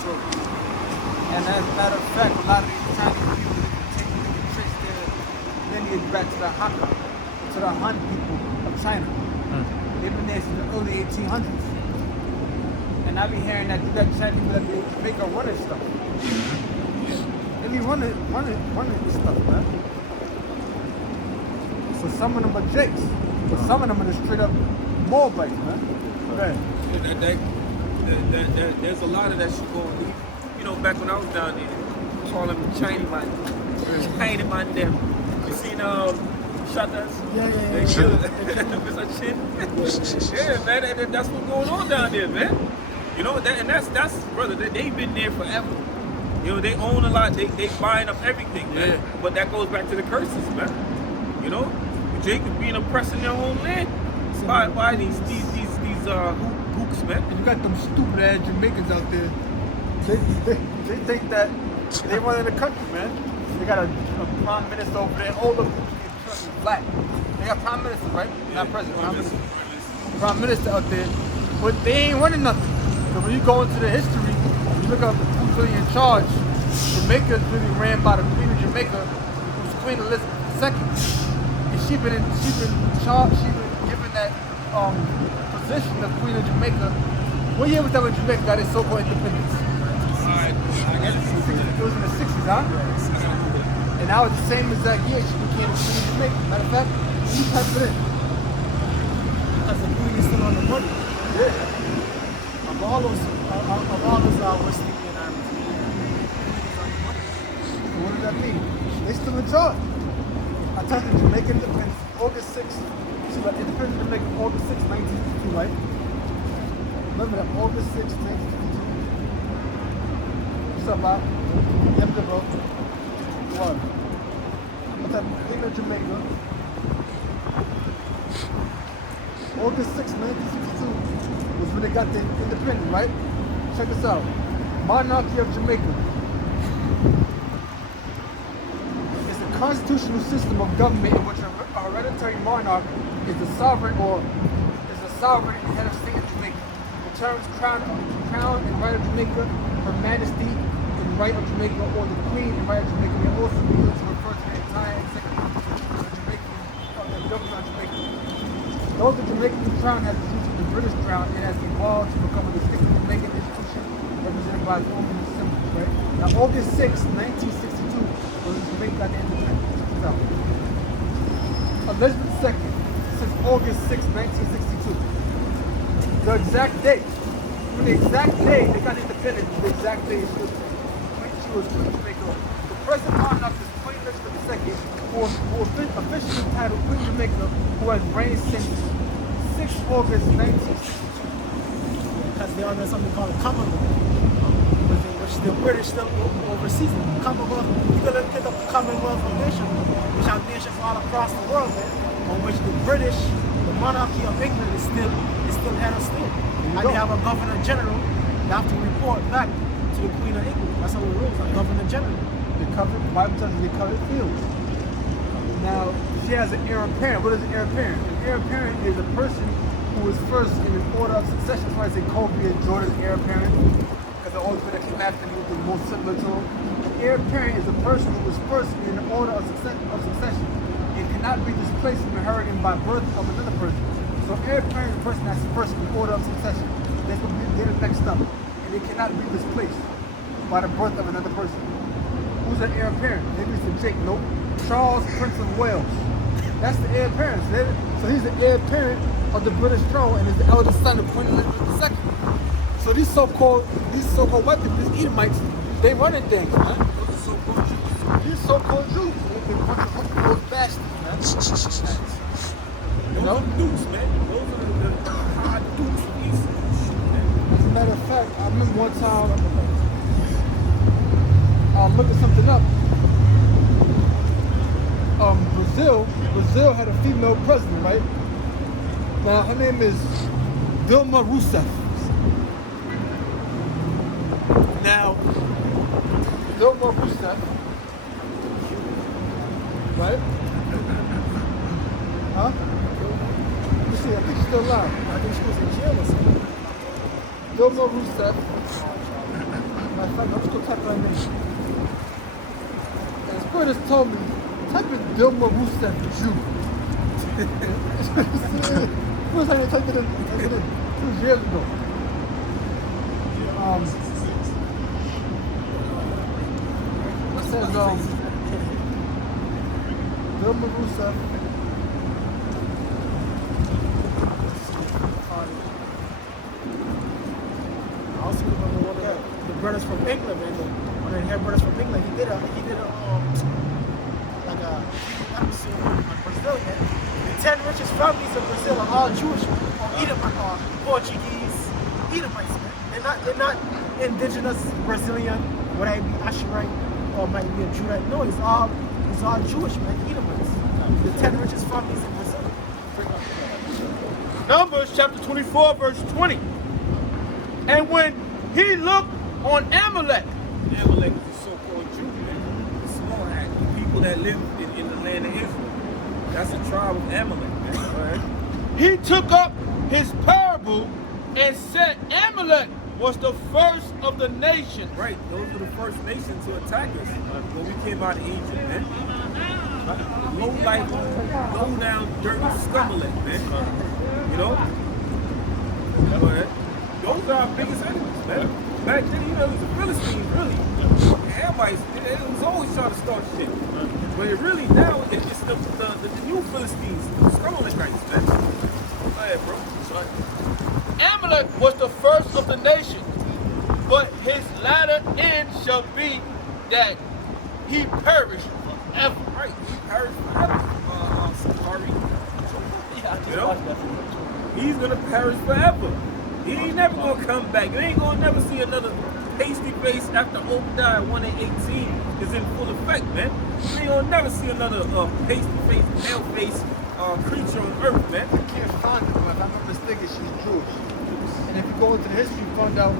True. And as a matter of fact, a lot of these Chinese people, they can trace their lineage back to the Hakka, to the Han people of China. They've been there since the early 1800s. And I be hearing that you got Chinese people that be make a running stuff. They be running this stuff, man. So some of them are jakes, but some of them are just straight up Moabites, man. Right. Yeah, there's a lot of that shit going on. You know, back when I was down there, call them Chinaman. Chinaman them. You seen shutters? Yeah. Such shit. Yeah, man, and that's what's going on down there, man. You know, that's brother, they've been there forever. You know, they own a lot, they buying up everything, man. Yeah. But that goes back to the curses, man. You know? Jacob being oppressed in their own land by these gooks, man. And you got them stupid ass Jamaicans out there. They think that they run the country, man. They got a prime minister over there. All the country is black. They got prime minister, right? Yeah, not president. Prime minister out there, but they ain't running nothing. So when you go into the history, you look up who's really in charge. Jamaica is really ran by the Queen of Jamaica, who's Queen Elizabeth II. She been charged. She been given that position of Queen of Jamaica. What year was that when Jamaica got its so-called independence? It was in the 60s, huh? And now it's the same exact year she became the Queen of Jamaica. Matter of fact, you type it in. Because the Queen is still on the money. Yeah. Of all those West Indian armies, so what does that mean? They still in charge. I told you Jamaica independence August 6th. So the independence of Jamaica August 6th, 1962, right? Remember that August 6th, 1962. What's up, Bob? Yep, good, bro. What? I told you Queen of Jamaica. August 6th, 1962 was when they got the independence, right? Check this out. Monarchy of Jamaica. Constitutional system of government in which a hereditary monarch is the sovereign head of state of Jamaica. The terms crown and right of Jamaica, her majesty and right of Jamaica, or the queen and right of Jamaica may also be used to refer to the entire executive of the government of Jamaica. Though the Jamaican crown has its roots in the British crown, it has evolved to become a distinctive Jamaican institution represented by its own symbols, right? Now August 6, 1962 was Jamaica got the independence. Elizabeth II, since August 6, 1962. The exact date. When the exact day they got independence, the exact day she was Queen of Jamaica. The present monarch is Queen Elizabeth II, who officially titled Queen of Jamaica, who has reigned since 6 August 1962. because they're under something called a Commonwealth, which the British still oversees. Commonwealth, you can look at the Commonwealth of Nations, which have nations all across the world, on which the British, the monarchy of England is still head of state. And they have a Governor General. They have to report back to the Queen of England. That's how it rules, like Governor General. The Bible tells you they covered fields. Now, she has an heir apparent. What is an heir apparent? An heir apparent is a person who is first in an order of succession. That's why I say Kobe and Jordan's heir apparent, because they've always been a kidnapped and the most similar to him. An heir apparent is a person who was first in an order of succession and cannot be displaced from inheriting by birth of another person. So heir apparent is a person that's first in order of succession. They're the next up, and they cannot be displaced by the birth of another person. Who's an heir apparent? Maybe it's the Jake, nope. Charles, Prince of Wales. That's the heir apparent. So he's the heir apparent of the British throne and is the eldest son of Queen Elizabeth II. So these so-called white people, these Edomites, they running things, man. These so-called Jews, they're a bunch of those bastards, man. You know? Dukes, man. Those are the hard dukes of East. As a matter of fact, I remember one time I was looking something up. Brazil had a female president, right? Now her name is Dilma Rousseff. Now, Dilma Rousseff, right? Huh? Let me see, I think she's still alive. I think she was in jail or something. Dilma Rousseff, I'm just gonna type it right now. And the spirit has told me, type in Dilma Rousseff Jew. First time I typed it in 2 years ago. It says Dilma Rousseff. I also remember one of the brothers from England, man. One of the head brothers from England. He did a like a episode on Brazil, man. The 10 richest families of Brazil are all Jewish or Edomite or Portuguese Edomites, man. They're not indigenous Brazilian, what I be Asherite or might be a Judite. No, it's all Jewish, man. Edomites. The 10 richest families in Brazil. Numbers chapter 24, verse 20. And when he looked on Amalek is the so-called Jew, man. The small hat, the people that live in the land of Israel. That's a tribe of Amalek, man. Right? He took up his parable and said Amalek was the first of the nations. Right, those were the first nations to attack us when we came out of Egypt, man. Low life, low down, dirty scumbag, man. You know? But those are our biggest enemies, man. Back then, it was the Philistines, really. Everybody's, it was always trying to start shit. But it really, now, it's the new Philistines, the Scumbag guys, man. Go ahead, bro. Amalek was the first of the nations, but his latter end shall be that he perished forever. Right, he perished forever. Sorry. You know? He's gonna perish forever. He ain't never gonna come back. You ain't gonna never see another pasty face after Obadiah 1 and 18 is in full effect, man. You ain't gonna never see another pasty face, male face creature on earth, man. I can't find it, but if I'm not mistaken, she's Jewish. And if you go into the history, you find out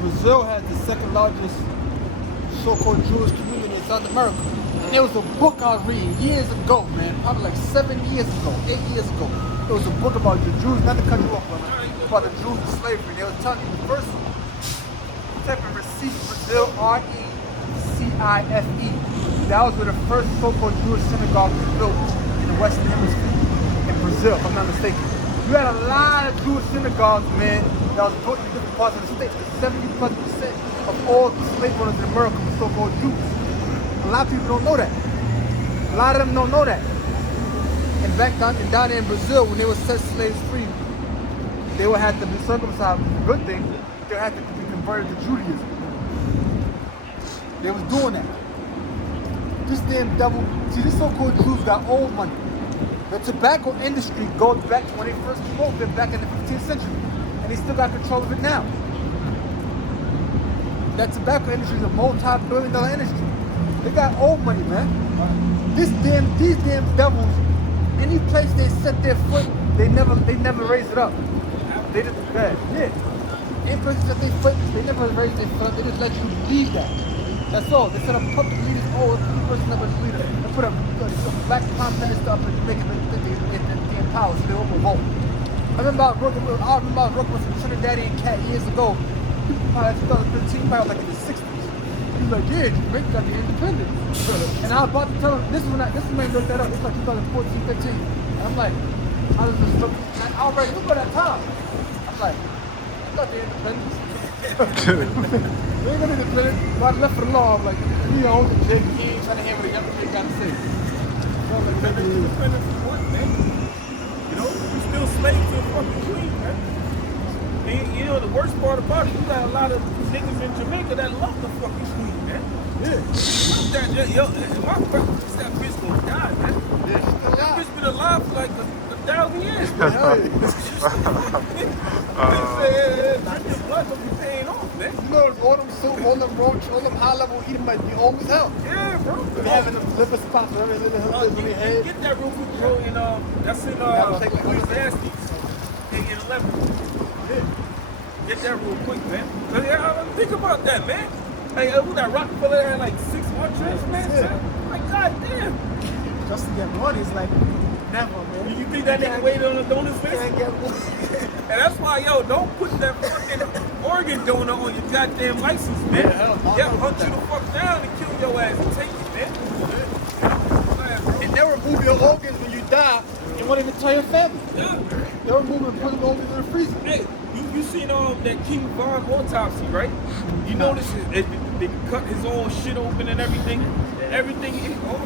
Brazil has the second largest so-called Jewish community in South America. And there was a book I was reading years ago, man, probably like 7 years ago, 8 years ago. It was a book about the Jews, not to cut you off, but about the Jews and slavery. They were telling you the first type of receipt, Brazil, R-E-C-I-F-E. That was where the first so-called Jewish synagogue was built in the Western Hemisphere, in Brazil, if I'm not mistaken. You had a lot of Jewish synagogues, man, that was built in different parts of the state. 70+% of all the slave owners in America were so-called Jews. A lot of people don't know that. A lot of them don't know that. And back down there in Brazil, when they would set slaves free, they would have to be circumcised. The good thing, they would have to be converted to Judaism. They was doing that. This damn devil, see, these so-called Jews got old money. The tobacco industry goes back to when they first came over back in the 15th century. And they still got control of it now. That tobacco industry is a multi-billion-dollar industry. They got old money, man. These damn devils, any place they set their foot, they never raise it up. They just any place they set their foot, they never raise their foot. They just let you lead that. That's all. They set up public leaders. Oh, if the person never leader, they put a black prime minister up and make it in power, so they overvote. I remember I was working with some Trinidadian cat years ago. Probably 2015, probably like in the 60s. He was like, yeah, Jamaica got the independence. And I was about to tell him, this is when I looked that up. It's like 2014, 15. And I'm like, I was just looking, and I already knew by that time. I'm like, I got the independence. They ain't gonna independence. But I left it alone. I'm like, he owns the Jake. He ain't trying to hear what the Jake got to say. So I'm like, maybe independence is what, man? You know, you still slave to the fucking queen, man. And, you know, the worst part about it, you got a lot of niggas in Jamaica that love the fucking queen, man. Yeah. My question is that bitch gonna die, man. Yeah, that bitch been alive for like 1,000 years, man. Drinking blood gonna be paying off, man. You know, all them roach, all them high-level eating might be old as hell. Yeah, bro. They having them liver spots or everything in the head. Get that real quick, bro, and that's in Ecclesiastes 8:11. Yeah. Get that real quick, man. Think about that, man. Hey, who that Rockefeller had like 6 entrees, man? Yeah. Like, goddamn. Just to get money is like never, man. You think that nigga waited on the donut face? Can't get money. And that's why, yo, don't put that fucking organ organ donor on your goddamn license, man. Yeah, hunt you the fuck down and kill your ass and take it, man. And they remove your organs when you die and want to tell your family. Yeah. They remove and put the organs in the freezer. Hey, you seen that King Von autopsy, right? You notice they cut his own shit open and everything. Everything,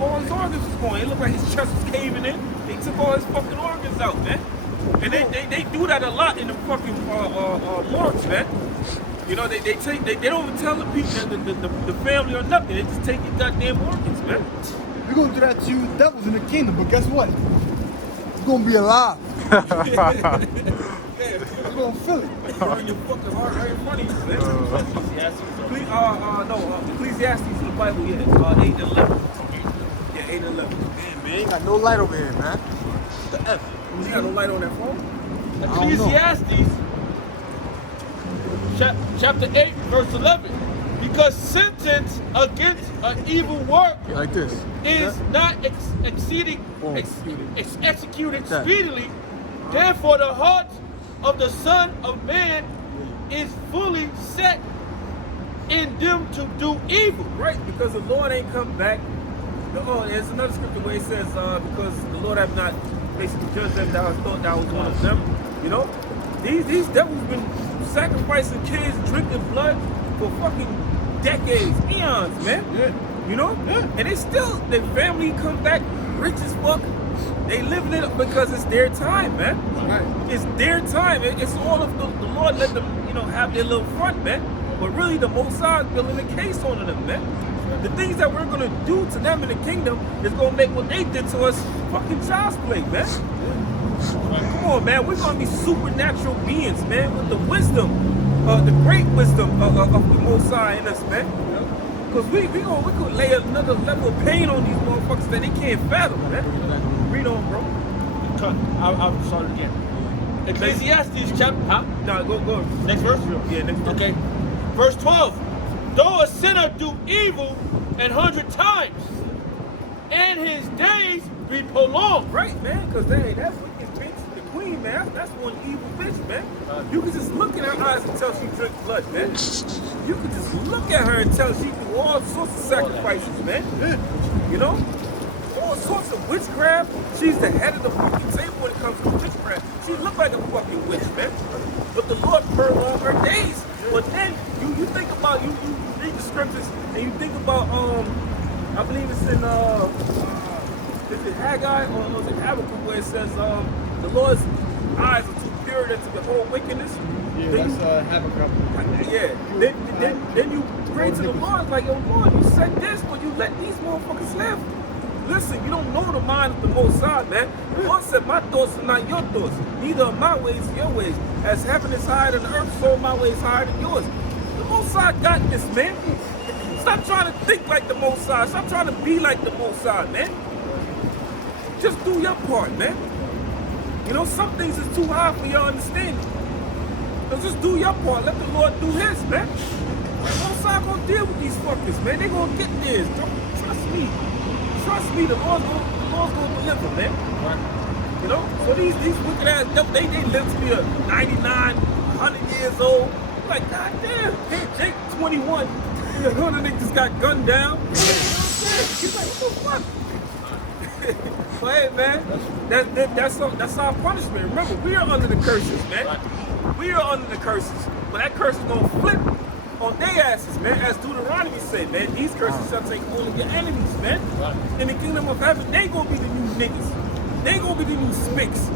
all his organs was going. It looked like his chest was caving in. They took all his fucking organs out, man. And they do that a lot in the fucking morgues, man. You know, they don't even tell the people, the family or nothing. They just take your goddamn organs, man. We're gonna do that to you devils in the kingdom, but guess what? It's gonna be alive. You're gonna feel it. Burn your fucking heart right in front of you, man. Ecclesiastes in the Bible, yeah. 8 and 11. Yeah, 8 and 11. Man, ain't got no light over here, man. What the F? You got no light on that phone? Ecclesiastes chapter 8, verse 11. Because sentence against an evil work Like this. is not executed speedily. Therefore, the heart of the Son of Man is fully set in them to do evil. Right, because the Lord ain't come back. There's another scripture where it says, because the Lord have not basically judged them that I thought that was one of them. You know, these devils been sacrificing kids, drinking blood for fucking decades, eons, man. Yeah. You know? Yeah. And they still, their family come back rich as fuck. They living it up because it's their time, man. Right. It's their time. It's all of the Lord let them, you know, have their little front, man. But really, the Most High is building a case on them, man. The things that we're gonna do to them in the kingdom is gonna make what they did to us fucking child's play, man. Come on, man. We're gonna be supernatural beings, man, with the wisdom, the great wisdom of the Most High in us, man. Because we could lay another level of pain on these motherfuckers that they can't fathom, man. Read on, bro. I'll start again. Ecclesiastes chapter, huh? No, go. Next verse? Yeah, next verse. Okay. Verse 12. Though a sinner do evil 100 times, and his days be prolonged. Right, man, because that's wicked bitch, the queen, man. That's one evil bitch, man. You can just look in her eyes and tell she drinks blood, man. You can just look at her and tell she do all sorts of sacrifices, man. You know? All sorts of witchcraft. She's the head of the fucking table when it comes to witchcraft. She look like a fucking witch, man. But the Lord prolonged her days. But then you think about, you read the scriptures and you think about, I believe it's in, is it Haggai or is it Habakkuk where it says, the Lord's eyes are too pure to behold wickedness. Yeah, Then that's Habakkuk. Yeah. Then you pray to the Lord like, yo, Lord, you said this, but you let these motherfuckers live. Listen, you don't know the mind of the Most High, man. The Lord said, my thoughts are not your thoughts. Neither are my ways your ways. As heaven is higher than the earth, so my ways higher than yours. The Most High got this, man. Stop trying to think like the Most High. Stop trying to be like the Most High, man. Just do your part, man. You know, some things is too high for your understanding. So just do your part. Let the Lord do his, man. The Most High gonna deal with these fuckers, man. They gonna get theirs. Trust me. Trust me, the Lord's gonna deliver, man. Right. You know? So these wicked ass devils, they live to be 99, 100 years old. Like, goddamn, hey, Jake 21, the other niggas got gunned down. You know what I'm saying? He's like, what the fuck? But hey, man, that's our punishment. Remember, we are under the curses, man. Right. We are under the curses. But that curse is gonna flip on their asses, man. As Deuteronomy said, man, these curses shall take all of your enemies, man. Right. In the kingdom of heaven, they gonna be the new niggas. They gonna be the new Spicks.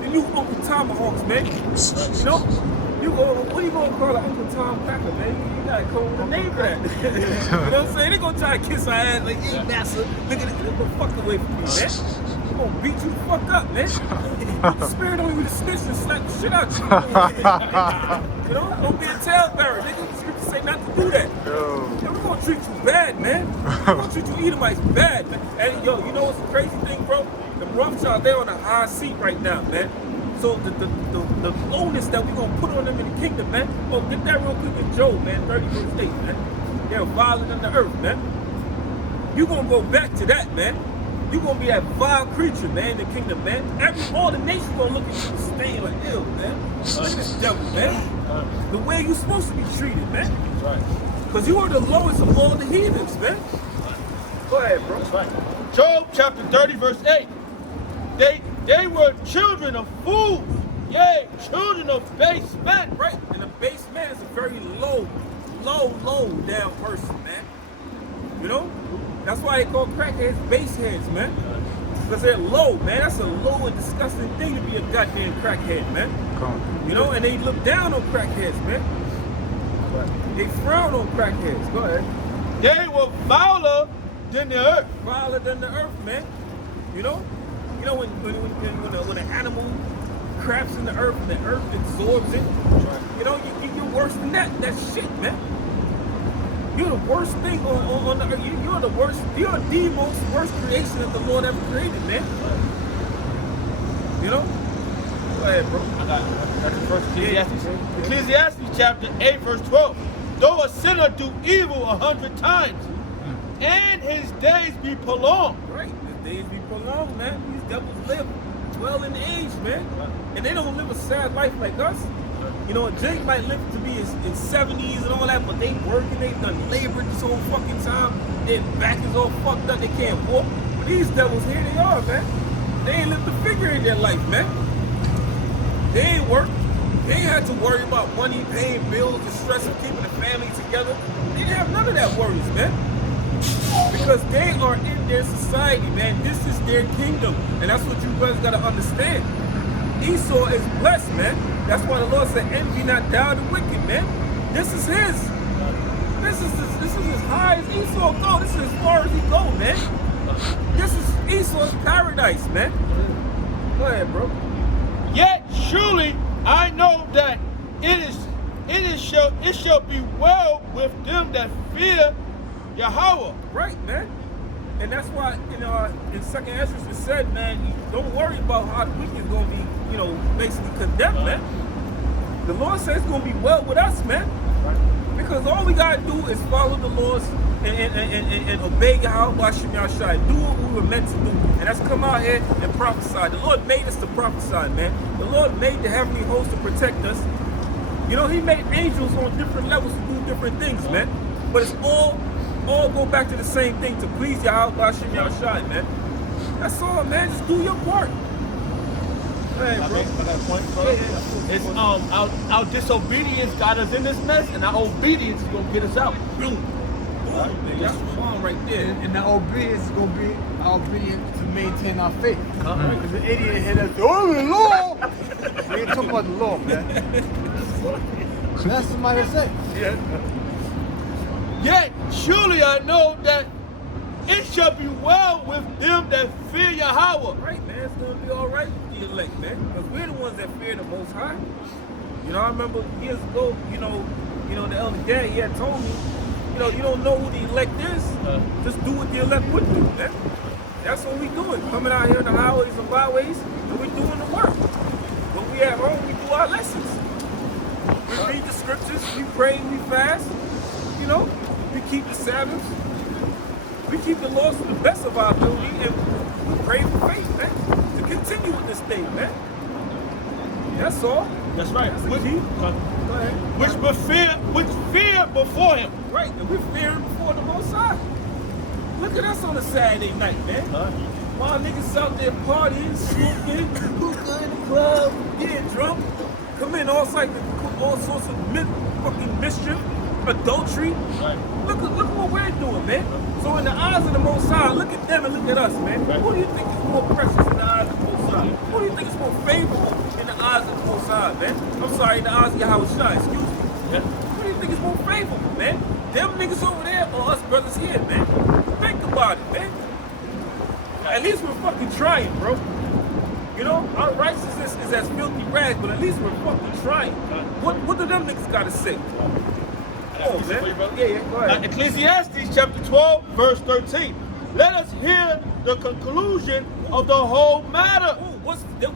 The new Uncle Tomahawks, man. You know? What are you gonna call an Uncle Tom Packer, man? You gotta come with a name for that. You know what I'm saying? They gonna try to kiss our ass like, hey, massa, look at it. Get the fuck away from me, man. They gonna beat you the fuck up, man. The spirit don't even snitch and slap the shit out you. You know? Don't be a talebearer, nigga. The scripture say not to do that. Yo, we're gonna treat you bad, man. We're gonna treat you Edomites bad, man. And yo, you know what's the crazy thing, bro? The Rothschilds, they're on a high seat right now, man. So the lowness that we're gonna put on them in the kingdom, man. Oh, get that real quick in Job, man. 31st state, man. They're violent on the earth, man. You're gonna go back to that, man. You're gonna be that vile creature, man, in the kingdom, man. All the nations gonna look at you and stain like, ew, man. Look at this devil, man. The way you supposed to be treated, man. Right. Because you are the lowest of all the heathens, man. Go ahead, bro. That's right. Job chapter 30, verse 8. They were children of fools, yea, children of base men. Right, and a base man is a very low down person, man. You know? That's why they call crackheads base heads, man. Because they're low, man. That's a low and disgusting thing to be a goddamn crackhead, man. You know, and they look down on crackheads, man. They frown on crackheads. Go ahead. They were viler than the earth. Viler than the earth, man. You know when an animal craps in the earth and the earth absorbs it. You know, you're worse than that shit, man. You're the worst thing on the earth. You're the worst. You're the most worst creation that the Lord ever created, man. You know? Go ahead, bro. I got the first Ecclesiastes. Ecclesiastes chapter 8, verse 12. Though a sinner do evil 100 times, and his days be prolonged. Right, his days be prolonged, man. These devils live well in age, man. And they don't live a sad life like us. You know, Jake might live to be in 70s and all that, but they working, they done labor this whole fucking time. Their back is all fucked up, they can't walk. But these devils, here they are, man. They ain't lived a figure in their life, man. They ain't worked. They ain't had to worry about money, paying bills, the stress of keeping the family together. They didn't have none of that worries, man. Because they are in their society, man. This is their kingdom. And that's what you brothers gotta understand. Esau is blessed, man. That's why the Lord said, envy not thou the wicked, man. This is his. This is as high as Esau go. This is as far as he go, man. This is Esau's paradise, man. Go ahead, bro. Yet surely I know that it shall be well with them that fear Yahweh. Right, man. And that's why in 2nd Ezra it said, man, don't worry about how the wicked is gonna be, basically condemned, man. The Lord says it's gonna be well with us, man. Because all we gotta do is follow the laws and obey Yahweh Shem Yahshai. Do what we were meant to do. And that's come out here and prophesy. The Lord made us to prophesy, man. The Lord made the heavenly host to protect us. You know, he made angels on different levels to do different things, man. But it's all go back to the same thing, to please Yahweh Shem Yahshai, man. That's all, man. Just do your part. Hey, bro. I got a point, bro. It's our disobedience got us in this mess, and our obedience is gonna get us out. Boom. That's wrong right there. And the obedience is going to be our obedience to maintain our faith. Because the idiot hit us, oh, the law! We ain't talking about the law, man. So that's somebody to say. Yet surely I know that it shall be well with them that fear Yahweh. Right, man. It's going to be all right with the elect, man. Because we're the ones that fear the Most High. You know, I remember years ago, the elder dad, he had told me, you don't know who the elect is. Just do what the elect would do, man. That's what we doing. Coming out here in the highways and byways, and we doing the work. When we at home, we do our lessons. We read the scriptures, we pray, we fast. We keep the Sabbaths. We keep the laws to the best of our ability, and we pray for faith, man, to continue with this thing, man. That's all. That's right. That's the key. Go ahead. Which fear before him. Right, and we're fearing before the Most High. Look at us on a Saturday night, man. My niggas out there partying, smoking, hookah in the club, getting drunk, committing all sorts of fucking mischief, adultery. Right. Look what we're doing, man. So in the eyes of the Most High, look at them and look at us, man. Right. Who do you think is more precious in the eyes of the Most High? Who do you think is more favorable in the eyes of the Most High, man? I'm sorry, in the eyes of Yahweh Shai, excuse me. Yeah. Who do you think is more favorable, man? Them niggas over there or us brothers here, man? Think about it, man. At least we're fucking trying, bro. Our righteousness is as filthy rags, but at least we're fucking trying. What do them niggas gotta say? Oh, man. Yeah, go ahead. Ecclesiastes chapter 12, verse 13. Let us hear the conclusion of the whole matter. What's the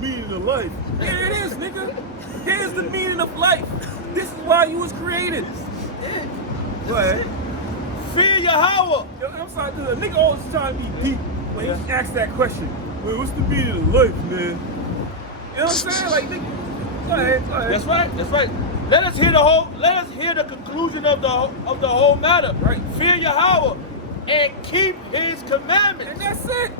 meaning of life? Here it is, nigga. Here's the meaning of life. This is why you was created. Go ahead. Fear Yahweh. Yo, I'm sorry, dude. A nigga always trying to be deep when he asks that question. Well, what's the meaning of life, man? You know what I'm saying? Like, nigga, go ahead. That's right. Let us hear the conclusion of the whole matter. Right. Fear Yahweh and keep his commandments. And that's it.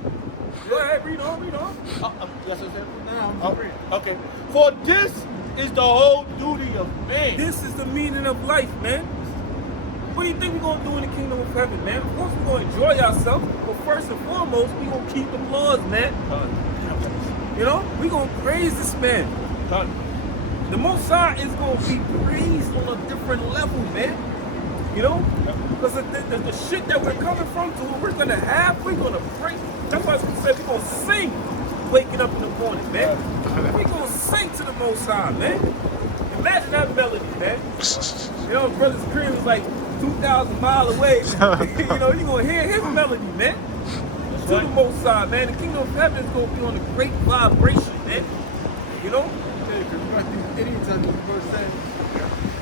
Go ahead, read on. That's what I said? No, I'm agreeing. Okay. For this is the whole duty of man. This is the meaning of life, man. What do you think we're going to do in the kingdom of heaven, man? Of course, we're going to enjoy ourselves, but first and foremost, we're going to keep the laws, man. You know, we're going to praise this man. The Most High is going to be praised on a different level, man. You know? Because the shit that we're coming from to what we're going to have, we're going to praise. That's why we said we're going to sing waking up in the morning, man. We're going to sing to the Most High, man. Imagine that melody, man. You know, Brother's Cream is like 2,000 miles away. You know, you're going to hear his melody, man. To the Most High, man. The kingdom of heaven is going to be on a great vibration, man. You know? I think anytime the first time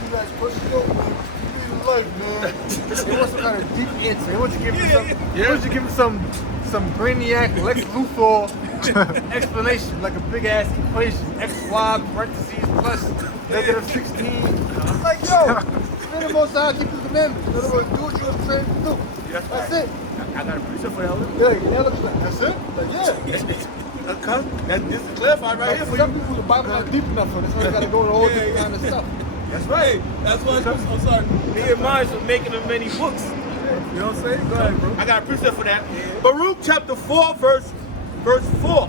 you guys push it over, you life, man. They want some kind of deep answer. They want you to give him some brainiac Lex Luthor explanation, like a big ass equation, XY parentheses plus -16. Like, yo, man, the Most High keep the commandments. In other words, do what you were trained to do. That's it. I got a preacher for that. Yeah, that's it. Like, yeah. This is clarified right here for Some you. people, the Bible not deep enough for this. So they got to go to all this kind of stuff. That's right. That's why I'm sorry. He admires for making them many books. You know what I'm saying? Go ahead, bro. I got a precept for that. Baruch chapter 4, verse 4.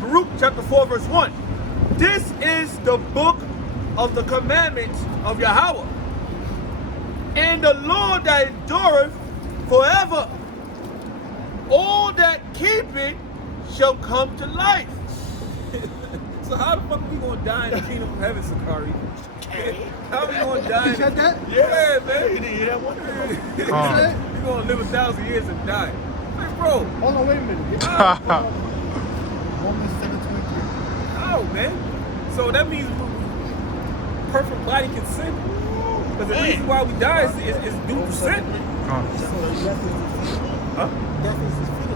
Baruch chapter 4, verse 1. This is the book of the commandments of Yahweh, and the law that endureth forever. All that keep it shall come to life. So how the fuck are we gonna die in the kingdom of heaven, Sakari? How are we gonna die? You said that? Yeah, man. You didn't hear that one? We're gonna live 1,000 years and die. Hey, bro. Hold on, wait a minute. Romans 7:23. How, man? So that means perfect body can sin. Because the reason why we die is due to sin. Huh?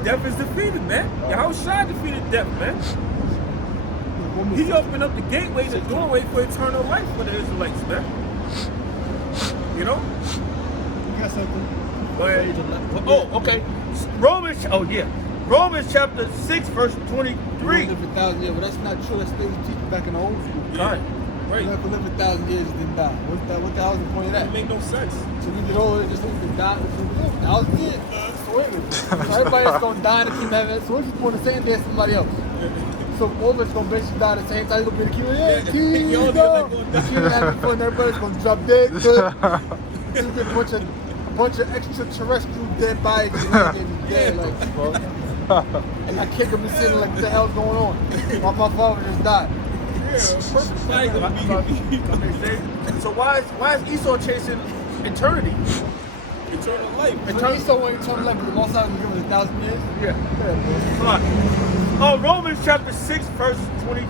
Death is defeated, man. Yahushua defeated death, man. He opened up the gateway, the doorway for eternal life for the Israelites, man. You know? You got something? Go ahead. Oh, okay. Romans chapter 6, verse 23. Live 1,000 years, but that's not true. That's what they was teaching back in the old school. Right. You're not gonna live 1,000 years and then die. What the hell is the point of that? That make no sense. So we get older, just think to die. 1,000 years. So wait a minute. So everybody's gonna die in the kingdom of heaven. So what's the point of saying there's somebody else? So all of us gonna basically die at the same time. You're gonna be the kingdom. Yeah, kingdom. The kingdom of heaven fun. Everybody's gonna drop dead. You get a bunch of extraterrestrial dead bodies and dead like, bro. And my kid gonna be sitting like, what the hell's going on? My father just died. So why is Esau chasing eternity? Eternal life. Esau want eternal life, but the Most High will give us 1,000 years. Yeah. Come on. Romans chapter 6, verse 20.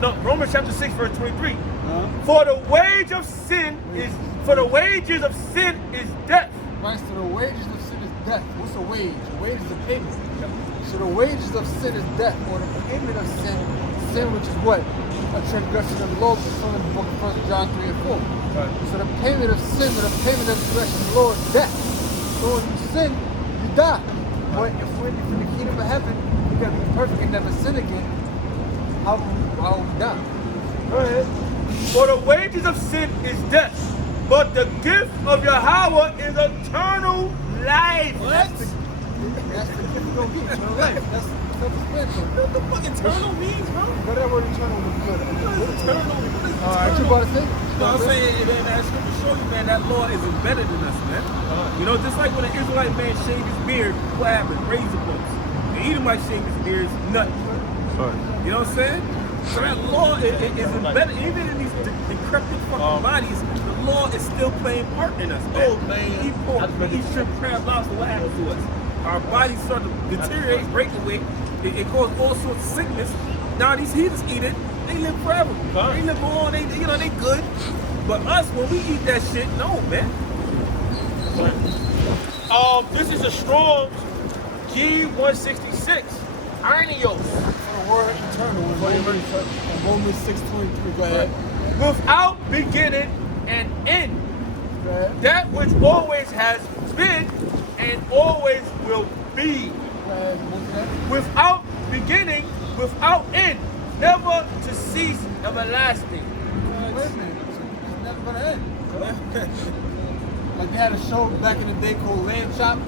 No, Romans chapter 6, verse 23. For the wages of sin is death. Right, so the wages of sin is death. What's a wage? A wage is a payment. So the wages of sin is death, or the payment of sin, which is what? A transgression of the law, from the book of 1 John 3 and 4. Right. So the payment of sin, or the payment of transgression of the law is death. So when you sin, you die. But if we're in the kingdom of heaven, we gotta be perfect and never sin again. How will we die? Go ahead. For the wages of sin is death, but the gift of Yahweh is eternal life. That's the gift you're gonna get, eternal life. That's self-explanatory. What the fuck eternal means, bro? What that word eternal was good. Eternal. Alright, you about to say? No, I'm saying that scripture show you, man, that law is embedded in us, man. You know, just like when an Israelite man shaved his beard, what happened? Razor bumps. The Edomite shaved his beard, nothing. You know what I'm saying? So that law is embedded, even in these decrepit fucking bodies, the law is still playing part in us, man. Oh, man. Eat pork, eat shrimp, crab, lobster, what happens to us? Our bodies start to deteriorate, break away. It causes all sorts of sickness. Now these heathens eat it, they live forever. They live on, they good. But us, when we eat that shit, no, man. This is a Strong's G166. Ionios. The word eternal in Romans 6:23. Go ahead. Without beginning and end. Go ahead. That which always has been and always will be. Go ahead. What's that? Without beginning, without end. Never to cease, everlasting. Wait a minute. It's never gonna end. Like they had a show back in the day called Lamb Chop,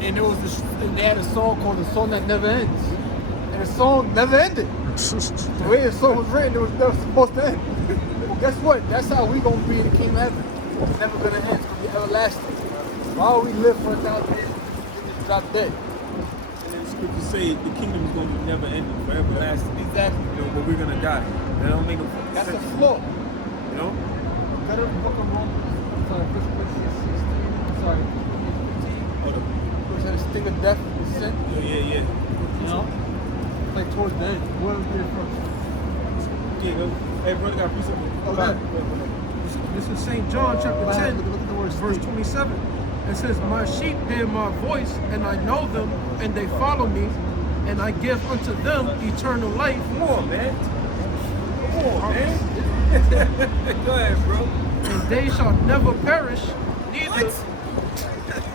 and there was they had a song called "The Song That Never Ends," and the song never ended. The way the song was written, it was never supposed to end. Well, guess what? That's how we gonna be in the kingdom of heaven. It's never gonna end. It's gonna be everlasting. Why would we live for 1,000 years and just drop dead? And then the scriptures say the kingdom is going to be never ending, forever lasting. Exactly. You know, but we're going to die. That don't make no That's a sense. flaw. You know? Go to the book of Romans. Sorry, 1 Corinthians 16. Sorry, 15. Hold up. Where it said the sting of death is sin. Yeah. You know? Like towards the end. What was it first? Yeah, go. Hey, brother, got a piece of it. Okay. This is St. John chapter 10, Look at the words. verse 27. It says, my sheep hear my voice, and I know them, and they follow me, and I give unto them eternal life, Come on, man. Come on, man. Go ahead, bro. and they shall never perish, neither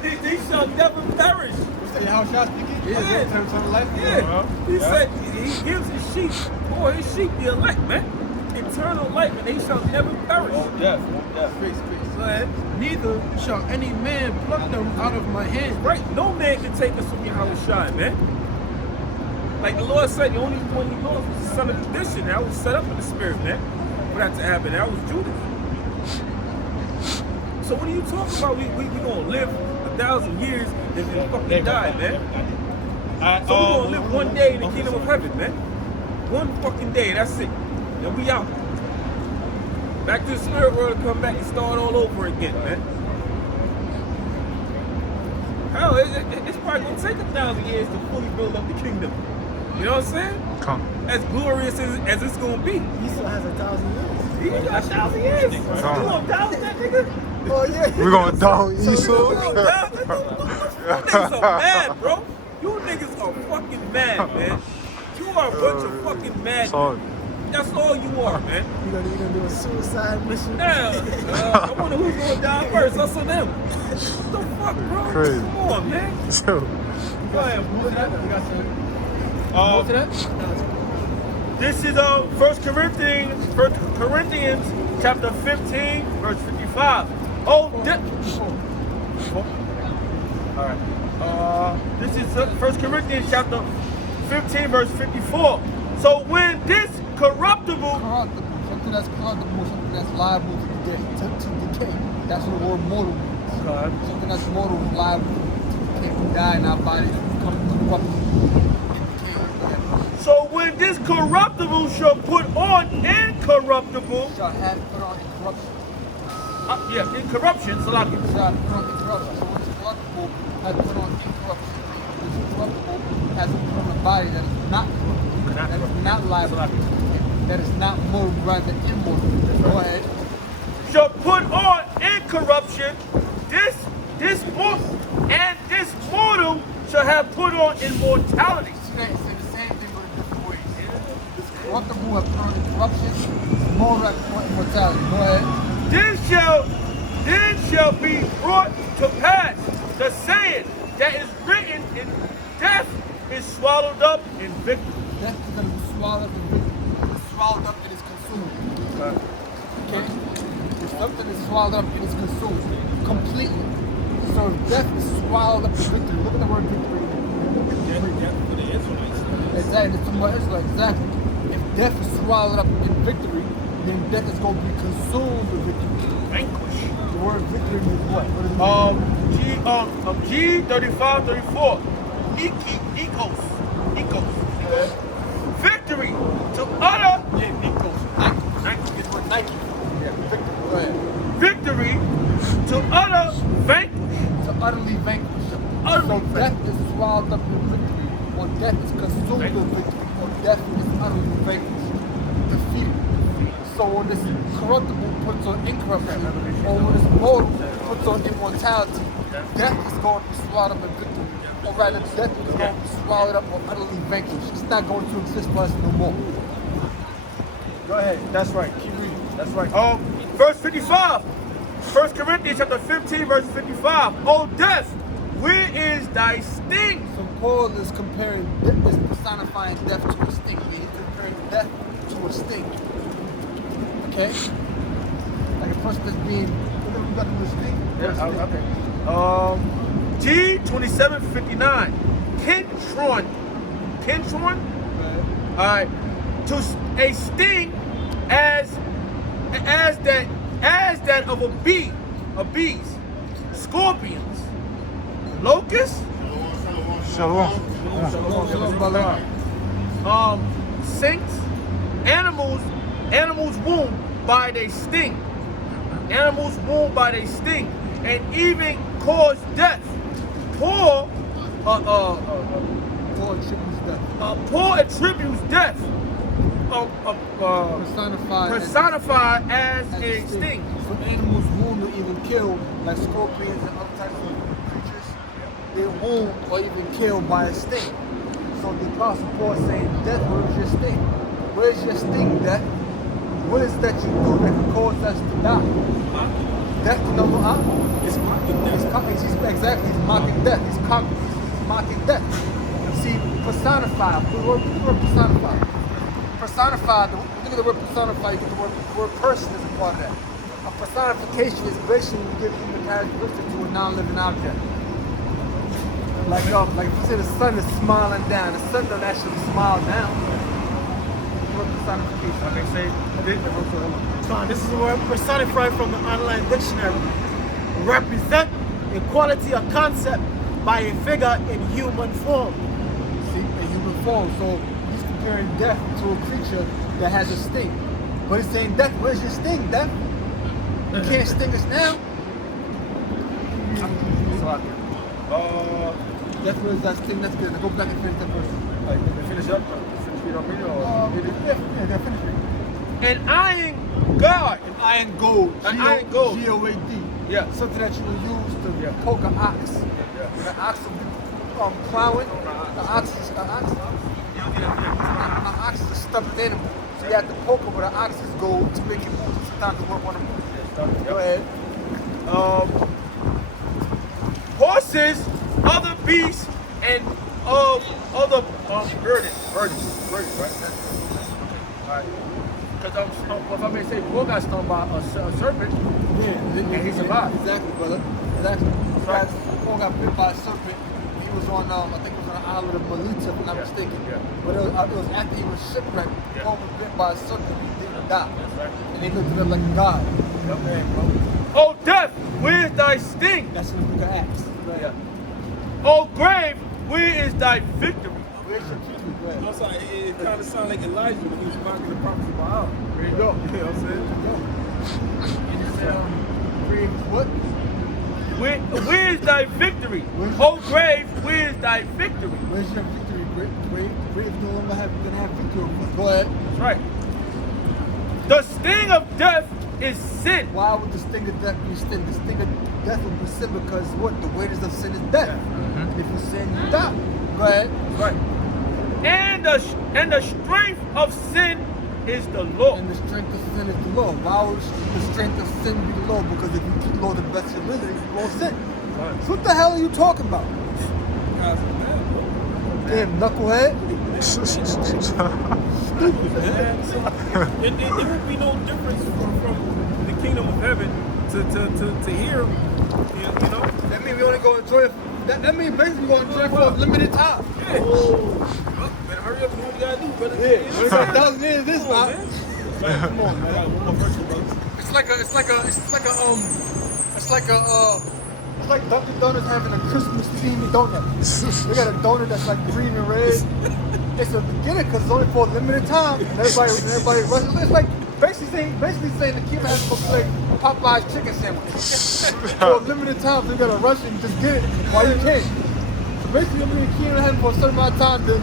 They shall never perish. You say how shall speaking? Yeah. In terms of life. Yeah. He said he gives his sheep, boy, his sheep the elect, man. Eternal life, and they shall never perish. Yeah. Space. Go ahead. neither shall any man pluck them out of my hand. Right, no man can take us from Yahweh Shai, man. Like the Lord said, the only one he lost was the son of perdition. That was set up in the spirit, man. For that to happen, that was Judas. So what are you talking about? We gonna live 1,000 years and then fucking die, man. So we're gonna live one day in the kingdom of heaven, man. One fucking day, that's it. Then we out. Back to the spirit world, come back and start all over again, man. Hell, it's probably gonna take 1,000 years to fully build up the kingdom. You know what I'm saying? Come. As glorious as it's gonna be. He still has 1,000 years. He got 1,000 years. You gonna doubt that nigga? Oh yeah. We're going down Esau. You gonna doubt that? You niggas are mad, bro. You niggas are fucking mad, man. You are a bunch of fucking mad. Sorry. That's all you are, man. You gonna do a suicide mission? Now, I wonder who's gonna die first, us or them. What the fuck, bro? Crazy. Come on, man. So, Go ahead. What's that? We got some. What's that? This is 1 Corinthians chapter 15, verse 55. Oh, Alright. This is 1 Corinthians chapter 15, verse 54. So when this corruptible, Something that's corruptible, something that's liable to decay. That's what the word mortal means. Something that's mortal is liable to decay. We die in our bodies, become corruptible. so when this corruptible shall put on incorruptible, Shall have put on incorruption. incorruption, so like Shall put on incorruption. So what's corruptible has put on incorruption. What's incorruptible has put on a body that is not corruptible, that is not liable to decay, that is not mortal, rather immortal. Go ahead. shall put on incorruption, this mortal shall have put on immortality. Say the same thing but in different ways. This corruptible have put on incorruption, mortal have put on immortality. Go ahead. Then shall be brought to pass the saying that is written in death is swallowed up in victory. Death is going to be swallowed up in victory. It's swallowed up and it's consumed. Okay? If something is swallowed up and it's consumed completely. So if death is swallowed up in victory, look at the word victory. Exactly, it's from Israel, exactly. If death is swallowed up in victory, then death is going to be consumed with victory. Vanquish. The word victory means what? What does it mean? G3534. Ekos. Victory to utter Nike is what Nike. Yeah, victory. Go ahead. victory to utter vanquish. To utterly vanquish. Utterly So death is swallowed up in victory, or death is consumed with victory, or death is utterly vanquished, defeated. So when this corruptible puts on incorruption, or when this mortal puts on immortality, death is going to be swallowed up in victory. Or rather, death is going to be swallowed up or utterly vanquished. It's not going to exist for us no more. Go ahead. That's right. Keep reading. That's right. Verse 55. 1 Corinthians chapter 15, verse 55. O death, where is thy sting? So Paul is personifying death to a sting. He's comparing death to a sting. Okay? Like a person that's being, what got to do a sting? Yeah, okay. G2759. Kentron. All right. To a sting as that of a bees, scorpions, locusts, sinks, animals wound by their sting, and even cause death. Paul attributes death. Personified as a sting. So animals wound or even kill, like scorpions and other types of creatures, they wound or even killed by a sting. So the Apostle Paul is saying, death, where's your sting? Where's your sting, death? What is that you do that can cause us to die? Death, it's mocking death. Exactly, he's mocking death. He's mocking death. See, personified, the word personified. Personified, when you look at the word personified, you get the word person is a part of that. A personification is basically giving human characteristic to a non-living object. Like if you say the sun is smiling down, the sun doesn't actually smile down. The word personification. Okay, say This is a word personified from the online dictionary. Represent a quality or concept by a figure in human form. See, in human form. So he's comparing death to a creature that has a sting. But he's saying, death, where's your sting, death? You can't sting us now. Death, where's that sting? That's good. Now go back and finish that verse. Finish up. Finish reading on me, Yeah, finish it. An iron guard. An iron goad. Iron goad. G-O-A-D. Yeah. Something that you will use to poke an ox. When an ox will be plowing, an ox is a stubborn animal. So you have to poke it with an ox's goad to make it move. Sometimes to work on him. Go ahead. Horses, other beasts, and other burdens, right? Alright. Because if I may say, Paul got stung by a serpent, and he survived. Exactly, brother. Exactly. Right. Paul got bit by a serpent. He was on, I think it was on the island of Melita, if I'm not mistaken. Yeah. But it was after he was shipwrecked. Yeah. Paul was bit by a serpent. He didn't die. That's right. And he looked at him like a god. Yep. Man, bro. Oh death, where is thy sting? That's in the book of Acts. Right. Yeah. Oh grave, where is thy victory? Where's your victory, bro? I'm sorry, it kind of sounded like Elijah when he was mocking the prophets of Baal. There you go. You know what I'm saying? And it said, grave what? Where is thy victory? Oh grave, where is thy victory? Where's your victory, grave no longer gonna have victory. Go ahead. That's right. The sting of death is sin. Why would the sting of death be sin? The sting of death would be sin because what? The wages of sin is death. If you sin, you die. Go ahead. Right. And the strength of sin is the law. And the strength of sin is the law. Why would the strength of sin be the law? Because if you keep the law to the best of your ability, you won't sin. Right. So what the hell are you talking about? Guys are mad, bro. Damn, knucklehead. It would be no difference from the kingdom of heaven to here. You know? That means we only go enjoy it. That means basically we go enjoy it for a limited time. Yeah. Well, better hurry up and do what you gotta do, brother. Yeah. It's like 1,000 years this, Come on, man. man. Come on, man. It's like Dunkin' Donuts having a Christmas themed donut. They got a donut that's like green and red. It's a get it because it's only for a limited time. And everybody rushes. It's like basically saying the kid has to go play Popeye's chicken sandwich for a limited time. So you gotta rush and just get it while you can. So basically, you're being keen having for a certain amount of time. Then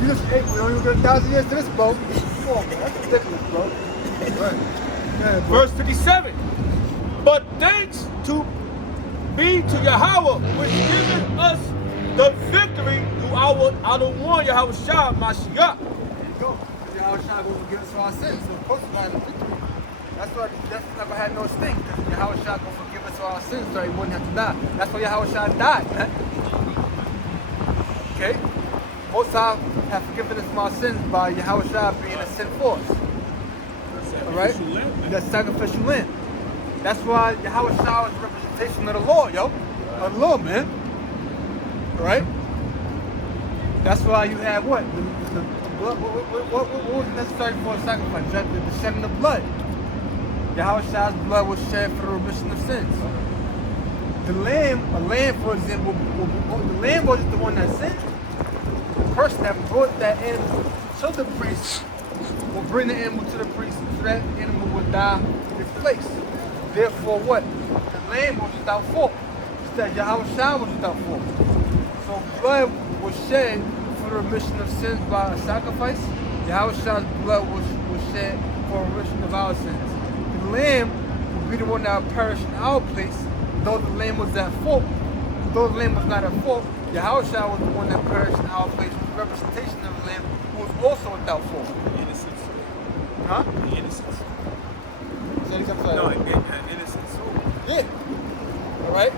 you just, hey, we don't even get 1,000 years to this, bro. Come on, man, that's ridiculous, bro. Yeah, bro. Verse 57. But thanks to be to Yahweh, which giveth us the victory through our one Yahweh Shah Mashiach. There you go. Yahweh will forgive us for our sins. So of course we had a victory. That's why death never had no sting. Because Yahweh will forgive us for our sins so he wouldn't have to die. That's why Yahweh died, man. Okay? Most High have forgiven us from our sins by Yahweh being a sin for us. Alright? That's sacrificial lamb. That's why Yahweh is a representation of the law, yo. Of the law, man. Alright? That's why you have what? The blood, what was necessary for a sacrifice? The shedding of blood. Yahweh's blood was shed for the remission of sins. A lamb, for example, the lamb wasn't the one that sinned. The person that brought that animal to the priest will bring the animal to the priest so that animal would die in its place. Therefore, what? The lamb was without fault. Instead, Yahweh was without fault. So blood was shed for the remission of sins by a sacrifice. Yahweh's blood was shed for the remission of our sins. The lamb would be the one that would perish in our place, though the lamb was at fault. Though the lamb was not at fault, Yahweh was the one that perished in our place, the representation of the lamb who was also without fault. Innocence. Huh? Innocence. No, innocence. yeah. Alright?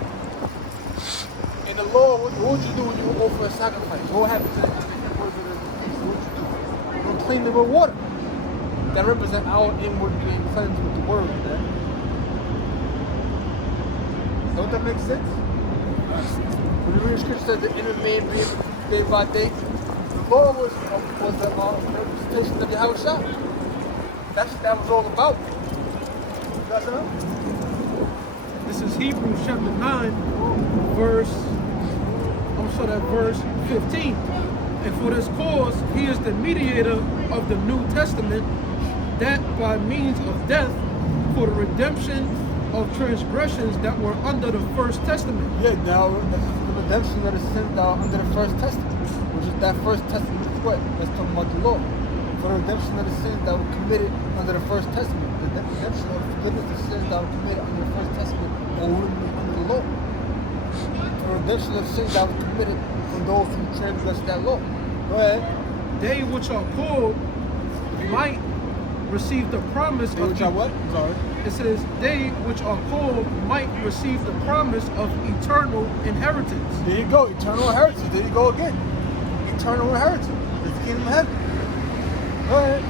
In the law, what would you do when you go for a sacrifice? What happens to the feast? What would you do? You would clean them with water. That represent our inward being cleansed with the word. Right? Don't that make sense? When you read scripture says the inner man being day by day, the law was the representation of Yahweh Shah. That's what that was all about. You guys know? This is Hebrews chapter 9, verse 15. And for this cause, he is the mediator of the New Testament, that by means of death, for the redemption of transgressions that were under the first testament. Yeah, now that's the redemption of the sins that are under the first testament, which is that first testament is what? That's talking about the law. For the redemption of the sins that were committed under the first testament. The redemption of forgiveness of sins that were committed under the first testament or would be under the law. For the redemption of sins that were committed from those who transgressed that law. Go ahead. They which are called might receive the promise They of which are what? I'm sorry. It says, they which are called might receive the promise of eternal inheritance. There you go, eternal inheritance. There you go again. Eternal inheritance. It's the kingdom of heaven. Go ahead.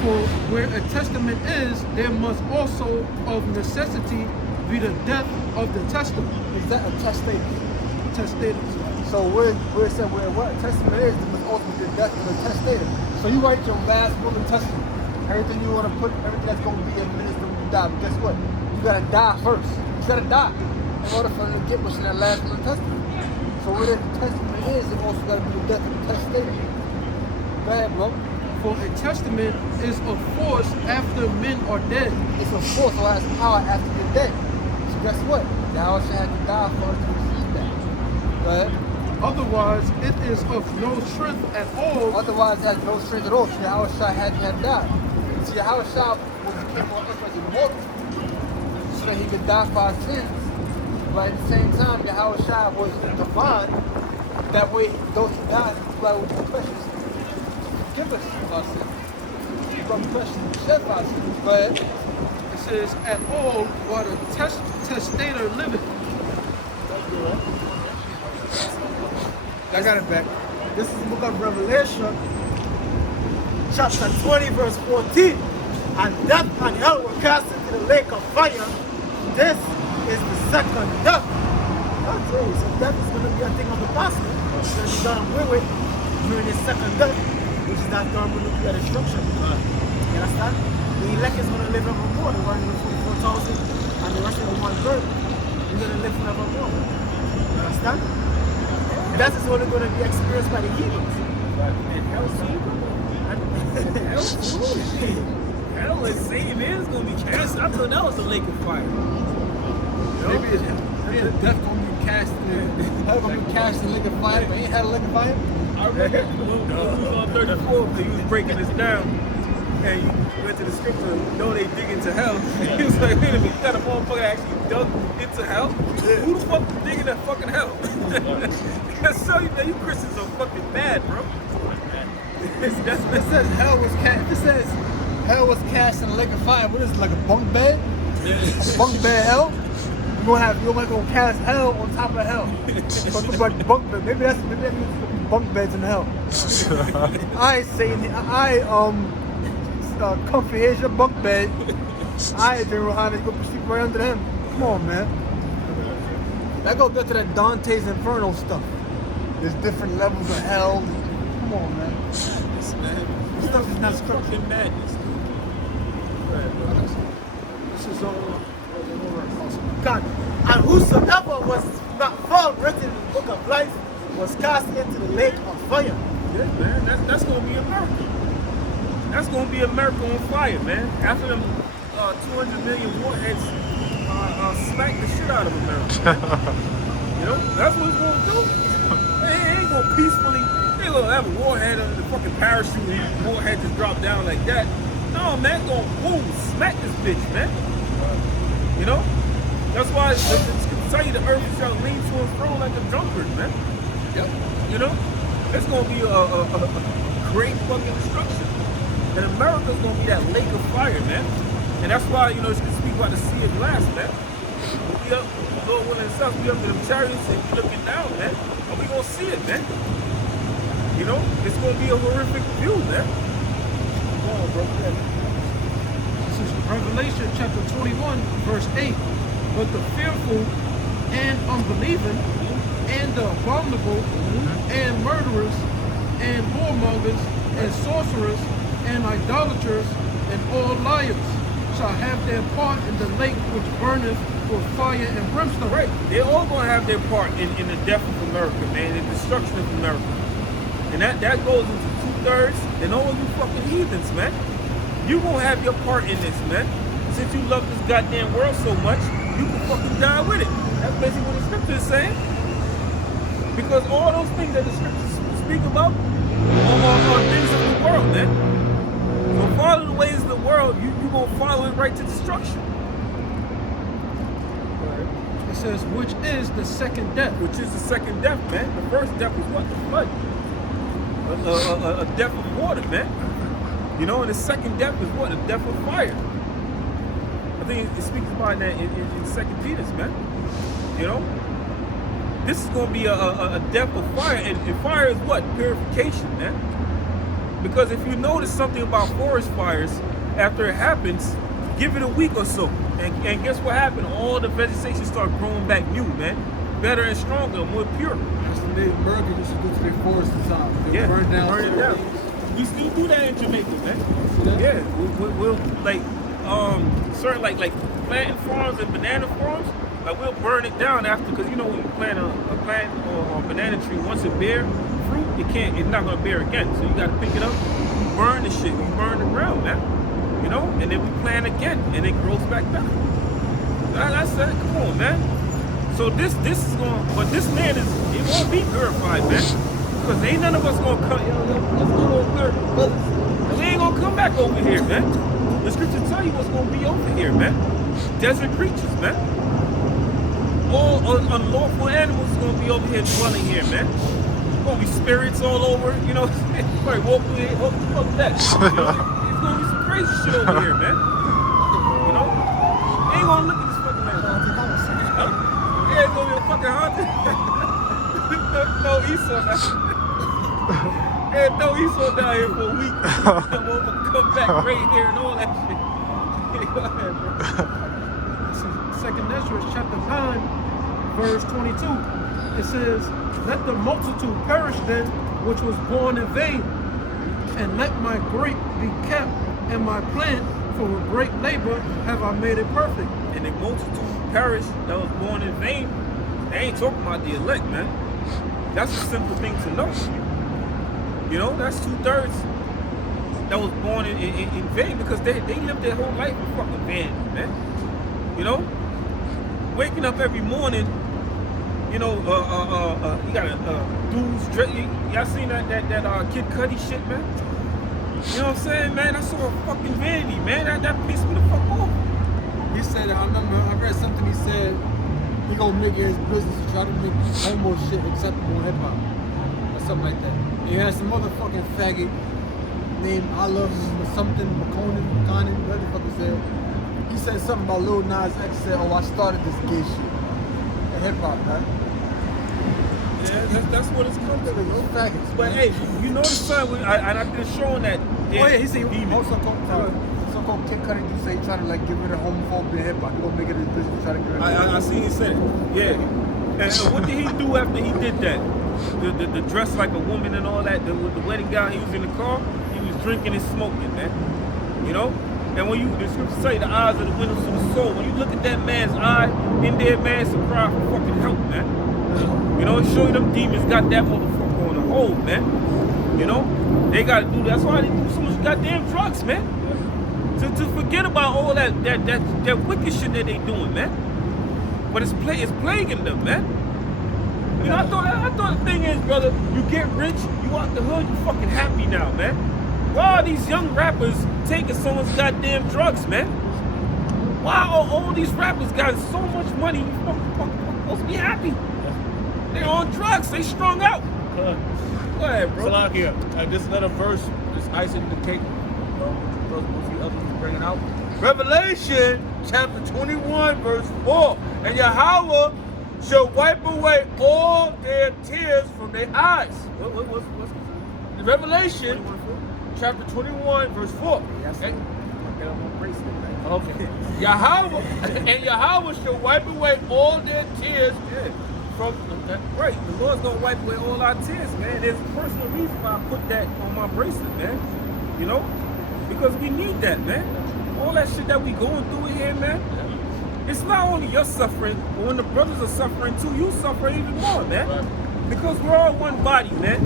For where a testament is, there must also of necessity be the death of the testament. Is that a testator? Testators. So where it said where what a testament is, there must also be the death of the testator. So you write your last will and testament. Everything you want to put, everything that's going to be administered when you die. But guess what? You got to die first. You got to die in order for them to get what's in that last will and testament. So where the testament is, it also got to be the death of the testator. Go ahead, bro. For a testament is of force after men are dead. It's a force, so it has power after you're dead. So guess what? Yahweh should have to die for us to receive that. Go ahead. Otherwise, it is of no strength at all. Otherwise, it has no strength at all. So Yahweh had to have died. See, Yahweh was the king on earth as immortal, so that he could die for our sins. But at the same time, Yahweh was divine. That way, those who died, his blood would be precious. Give us our sins. From precious, shed for our sins. But It says, at all while the testator liveth. I got it back. This is the book of Revelation, chapter 20, verse 14. And death and hell were cast into the lake of fire. This is the second death. That's it. So death is going to be a thing of the past. It's going to be done away with during the second death, which is that thermonuclear destruction. You understand? The elect is going to live evermore. The 144,000 and the rest of the 1/3 is going to live forevermore. You understand? That is only going to be experienced by the heathens. And hell hell is saying it's gonna be cast. I thought that was a lake of fire. maybe it's death going to be cast in. Hell going to be cast in lake of fire. But ain't had a lake of fire? I remember when we was on 34, he was breaking this down. and you went to the scripture, know they dig into hell. And he was like, wait a minute, you got a motherfucker that actually dug into hell? Who the fuck is digging at fucking hell? That's so you Christians are fucking bad, bro. It says hell was cast. It says hell was cast in a lake of fire. What is it, like a bunk bed? A bunk bed hell? You're gonna cast hell on top of hell. So it's like bunk bed. Maybe that means bunk beds in hell. I ain't saying it. Comfy, here's your bunk bed. I General Hines, go sleep right under them. Come on, man. That goes back to that Dante's Inferno stuff. There's different levels of hell. Come on, man. This man, This stuff is not scripted. fucking madness, dude. This is all. God, and whosoever was not found written in the book of life was cast into the lake of fire. Yeah, man, that's gonna be America. That's gonna be America on fire, man. After them 200 million warheads smack the shit out of America. You know, that's what it's gonna do. They ain't gonna peacefully. They gonna have a warhead under the fucking parachute and warhead just drop down like that. No, man, gonna boom, smack this bitch, man. You know. That's why it's tell you the earth shall lean to and fro like a drunkard, man. Yep. You know? It's gonna be a great fucking destruction. And America's gonna be that lake of fire, man. And that's why, you know, you can speak about the sea of glass, man. We up, Lord willing and stuff, we up in them chariots and we looking down, man. And we gonna see it, man. You know? It's gonna be a horrific view, man. Come on, bro. This is Revelation chapter 21, verse 8. But the fearful and unbelieving and the abominable and murderers and whoremongers and sorcerers and idolaters and all liars shall have their part in the lake which burneth with fire and brimstone. Right. They're all going to have their part in the death of America, man, the destruction of America. And that goes into 2/3 and all you fucking heathens, man. You going to have your part in this, man. Since you love this goddamn world so much, you can fucking die with it. That's basically what the scripture is saying. Because all those things that the scriptures speak about are things of the world, man. So follow the ways of the world, you going to follow it right to destruction. It says, which is the second death. Which is the second death, man. The first death is what? The flood. A death of water, man. You know, and the second death is what? A death of fire. I think it speaks about that in 2 Peter, man. You know? This is going to be a death of fire. And fire is what? Purification, man. Because if you notice something about forest fires, after it happens, give it a week or so. And guess what happened? All the vegetation start growing back new, man. Better and stronger, more pure. That's when Native Americans used to go to their forest and time. They burn down. Burn it down. We still do that in Jamaica, man. Yeah, we'll like certain like planting farms and banana farms. Like we'll burn it down after, because you know when you plant a plant or a banana tree, once it bear fruit, it's not gonna bear again. So you gotta pick it up, burn the shit, we burn the ground, man. You know, and then we plant again, and it grows back better. That's that. Come on, man. So this is going, but this man it won't be purified, man. Because ain't none of us gonna come. Let's go over there. We ain't gonna come back over here, man. The scripture tell you what's gonna be over here, man. Desert creatures, man. All unlawful animals is gonna be over here dwelling here, man. Gonna be spirits all over, you know. Probably walk through here, what the fuck is that? You know, it's gonna be some crazy shit over here, man. You know? They ain't gonna look at this fucking man. Huh? Yeah, it's gonna be a fucking haunted. No Esau now. Yeah, no Esau down here for a week. That motherfucker come back right here and all that shit. Go ahead, bro. Second Ezra chapter 9, verse 22. It says, let the multitude perish then, which was born in vain, and let my grape be kept, and my plant for with great labor have I made it perfect. And the multitude perish that was born in vain. They ain't talking about the elect, man. That's a simple thing to know. You know, that's 2/3 that was born in vain, because they lived their whole life in fucking vain, man. You know, waking up every morning, you know, you got dudes. Y'all seen that Kid Cudi shit, man? You know what I'm saying, man? I saw a fucking vanity, man. That pissed me the fuck off. He said, I remember, I read something he said, he gonna make it his business to try to make homo shit acceptable in hip hop. Or something like that. And he had some motherfucking faggot named I love something, McConan, whatever the fuck he said. He said something about Lil Nas X said, oh, I started this gay shit. In hip hop, man. Yeah, that's what it's come to. No faggots. But hey, you know the son, and I've been showing that. Oh yeah, he said also so-called Kid Cudi do say he trying to like get rid of homophobia in hip hop. He gonna make it his business to try to get rid of it. I see he said it. Yeah. And what did he do after he did that? The dress like a woman and all that, with the wedding gown, he was in the car, he was drinking and smoking, man. You know? And when the scriptures say the eyes are the windows to the soul, when you look at that man's eye, in there, man, it's a cry for fucking help, man. You know, show you them demons got that motherfucker on the hold, man. You know? They gotta do that's why they do so much goddamn drugs, man. To forget about all that wicked shit that they doing, man. But it's plaguing them, man. You know, I thought the thing is, brother, you get rich, you out the hood, you fucking happy now, man. Why are these young rappers taking someone's goddamn drugs, man? Why are all these rappers got so much money, you fucking supposed to be happy? They're on drugs, they strung out. Go ahead, bro. Salakia, this another verse, this icing the cake. Bringing out Revelation chapter 21 verse 4, and Yahweh shall wipe away all their tears from their eyes. What's Revelation chapter 21 verse 4. Okay. Yahweh and Yahweh shall wipe away all their tears from. Right, the Lord's gonna wipe away all our tears, man. There's a personal reason why I put that on my bracelet, man. You know? Because we need that, man. All that shit that we going through here, man. It's not only your suffering, but when the brothers are suffering too, you suffer even more, man. Because we're all one body, man.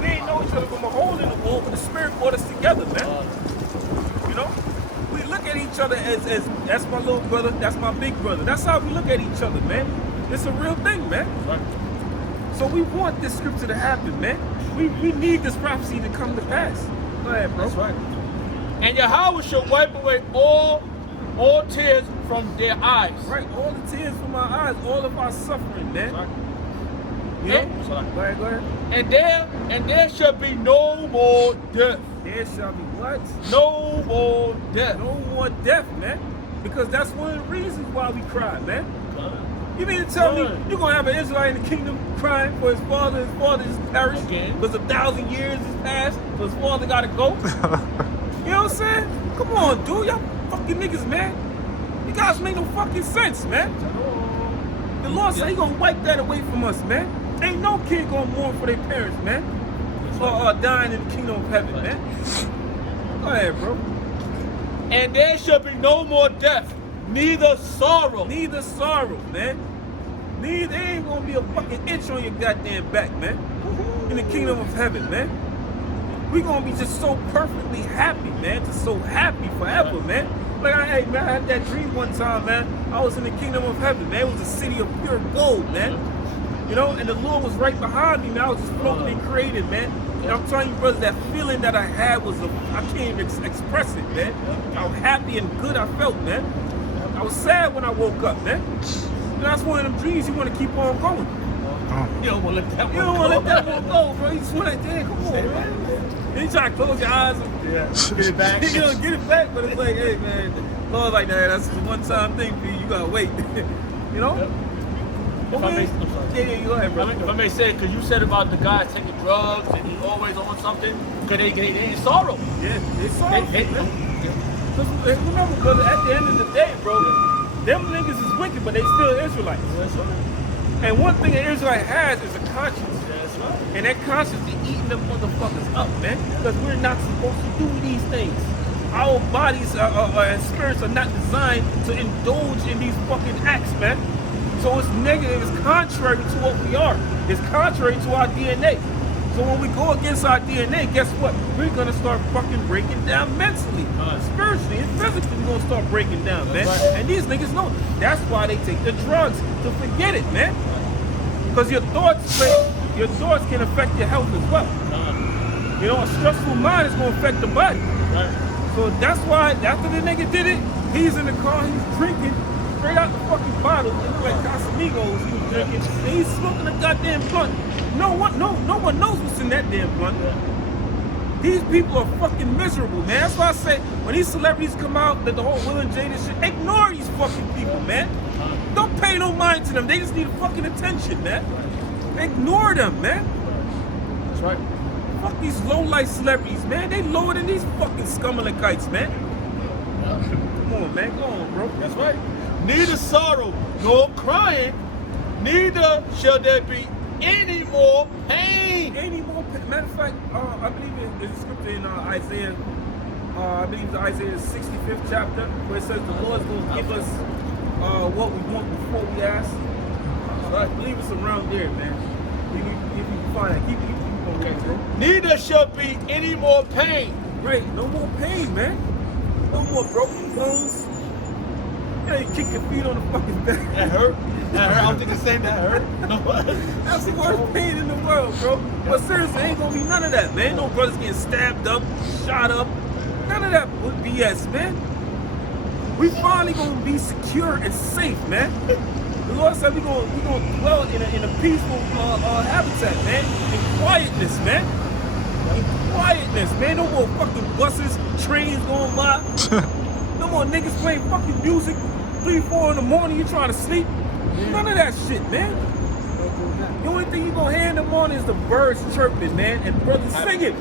We ain't know each other from a hole in the wall, but the Spirit brought us together, man. You know? We look at each other as that's my little brother, that's my big brother. That's how we look at each other, man. It's a real thing, man. So we want this scripture to happen, man. We need this prophecy to come to pass. Go ahead, bro. That's right. And Yahweh shall wipe away all tears from their eyes. Right, all the tears from our eyes, all of our suffering, man. Right. You know? Go ahead. And there shall be no more death. There shall be what? No more death. No more death, man. Because that's one of the reasons why we cry, man. You mean to tell me you're going to have an Israelite in the kingdom crying for his father just perished because 1,000 years has passed, so his father got to go? You know what I'm saying? Come on, dude. Y'all fucking niggas, man. You guys make no fucking sense, man. The Lord said He gonna wipe that away from us, man. Ain't no kid gonna mourn for their parents, man. Or dying in the kingdom of heaven, man. Go ahead, bro. And there shall be no more death, neither sorrow. Neither sorrow, man. There ain't gonna be a fucking itch on your goddamn back, man. In the kingdom of heaven, man. We gonna be just so perfectly happy, man. Just so happy forever, man. Like I had that dream one time, man. I was in the kingdom of heaven, man. It was a city of pure gold, man. You know, and the Lord was right behind me, man. I was just floating and created, man. And I'm telling you, brothers, that feeling that I had was I can't even express it, man. How happy and good I felt, man. I was sad when I woke up, man. And that's one of them dreams you want to keep on going. You don't want to let that one go. You don't want to let that one go, bro. You just want to, damn, come on, man. And you try to close your eyes and get it back. You know, get it back, but it's like, hey, man, Lord's like, that. That's just a one-time thing for you. You got to wait. You know? Yep. If I may, I'm sorry. Yeah, go ahead, bro. If I may say, because you said about the guy taking drugs and he always on something, because they in sorrow. Yeah, they sorrow. Because remember, brother, at the end of the day, bro, them niggas is wicked, but they still Israelites. That's right. And one thing an Israelite has is a conscience. That's right. And that conscience is eating them motherfuckers up, man. Because we're not supposed to do these things. Our bodies and spirits are not designed to indulge in these fucking acts, man. So it's negative, it's contrary to what we are. It's contrary to our DNA. So when we go against our DNA, guess what? We're gonna start fucking breaking down mentally, spiritually, and physically. We're gonna start breaking down, man. And these niggas know. That's why they take the drugs, to forget it, man. Because your thoughts can affect your health as well. You know, a stressful mind is gonna affect the body. Right. So that's why after the nigga did it, he's in the car, he's drinking straight out the fucking bottle. It looked like Casamigos he was drinking, and he's smoking a goddamn blunt. No one knows what's in that damn blunt. These people are fucking miserable, man. That's why I say when these celebrities come out, that the whole Will and Jada shit, ignore these fucking people, man. Don't pay no mind to them. They just need fucking attention, man. Ignore them, man. That's right. Fuck these low-life celebrities, man. They lower than these fucking scummelikites, man. Come on, man. Go on, bro. That's right. Neither sorrow nor crying, neither shall there be any more pain. Any more matter of fact, I believe there's a scripture in Isaiah. I believe it's Isaiah's 65th chapter, where it says the Lord's going to give us what we want before we ask. I believe it's around there, man. If you can find it, keep going, bro. Neither shall be any more pain. Right, no more pain, man. No more broken bones. Yeah, you kick your feet on the fucking bed. That hurt. That hurt. I was thinking the same. That hurt. No. That's the worst pain in the world, bro. But seriously, ain't gonna be none of that, man. No brothers getting stabbed up, shot up. None of that BS, man. We finally gonna be secure and safe, man. The Lord said we gonna dwell in a peaceful habitat, man. In quietness, man. In quietness, man. No more fucking buses, trains going by. No more niggas playing fucking music 3, 4 in the morning. You trying to sleep? None of that shit, man. The only thing you gonna hear in the morning is the birds chirping, man, and brothers singing.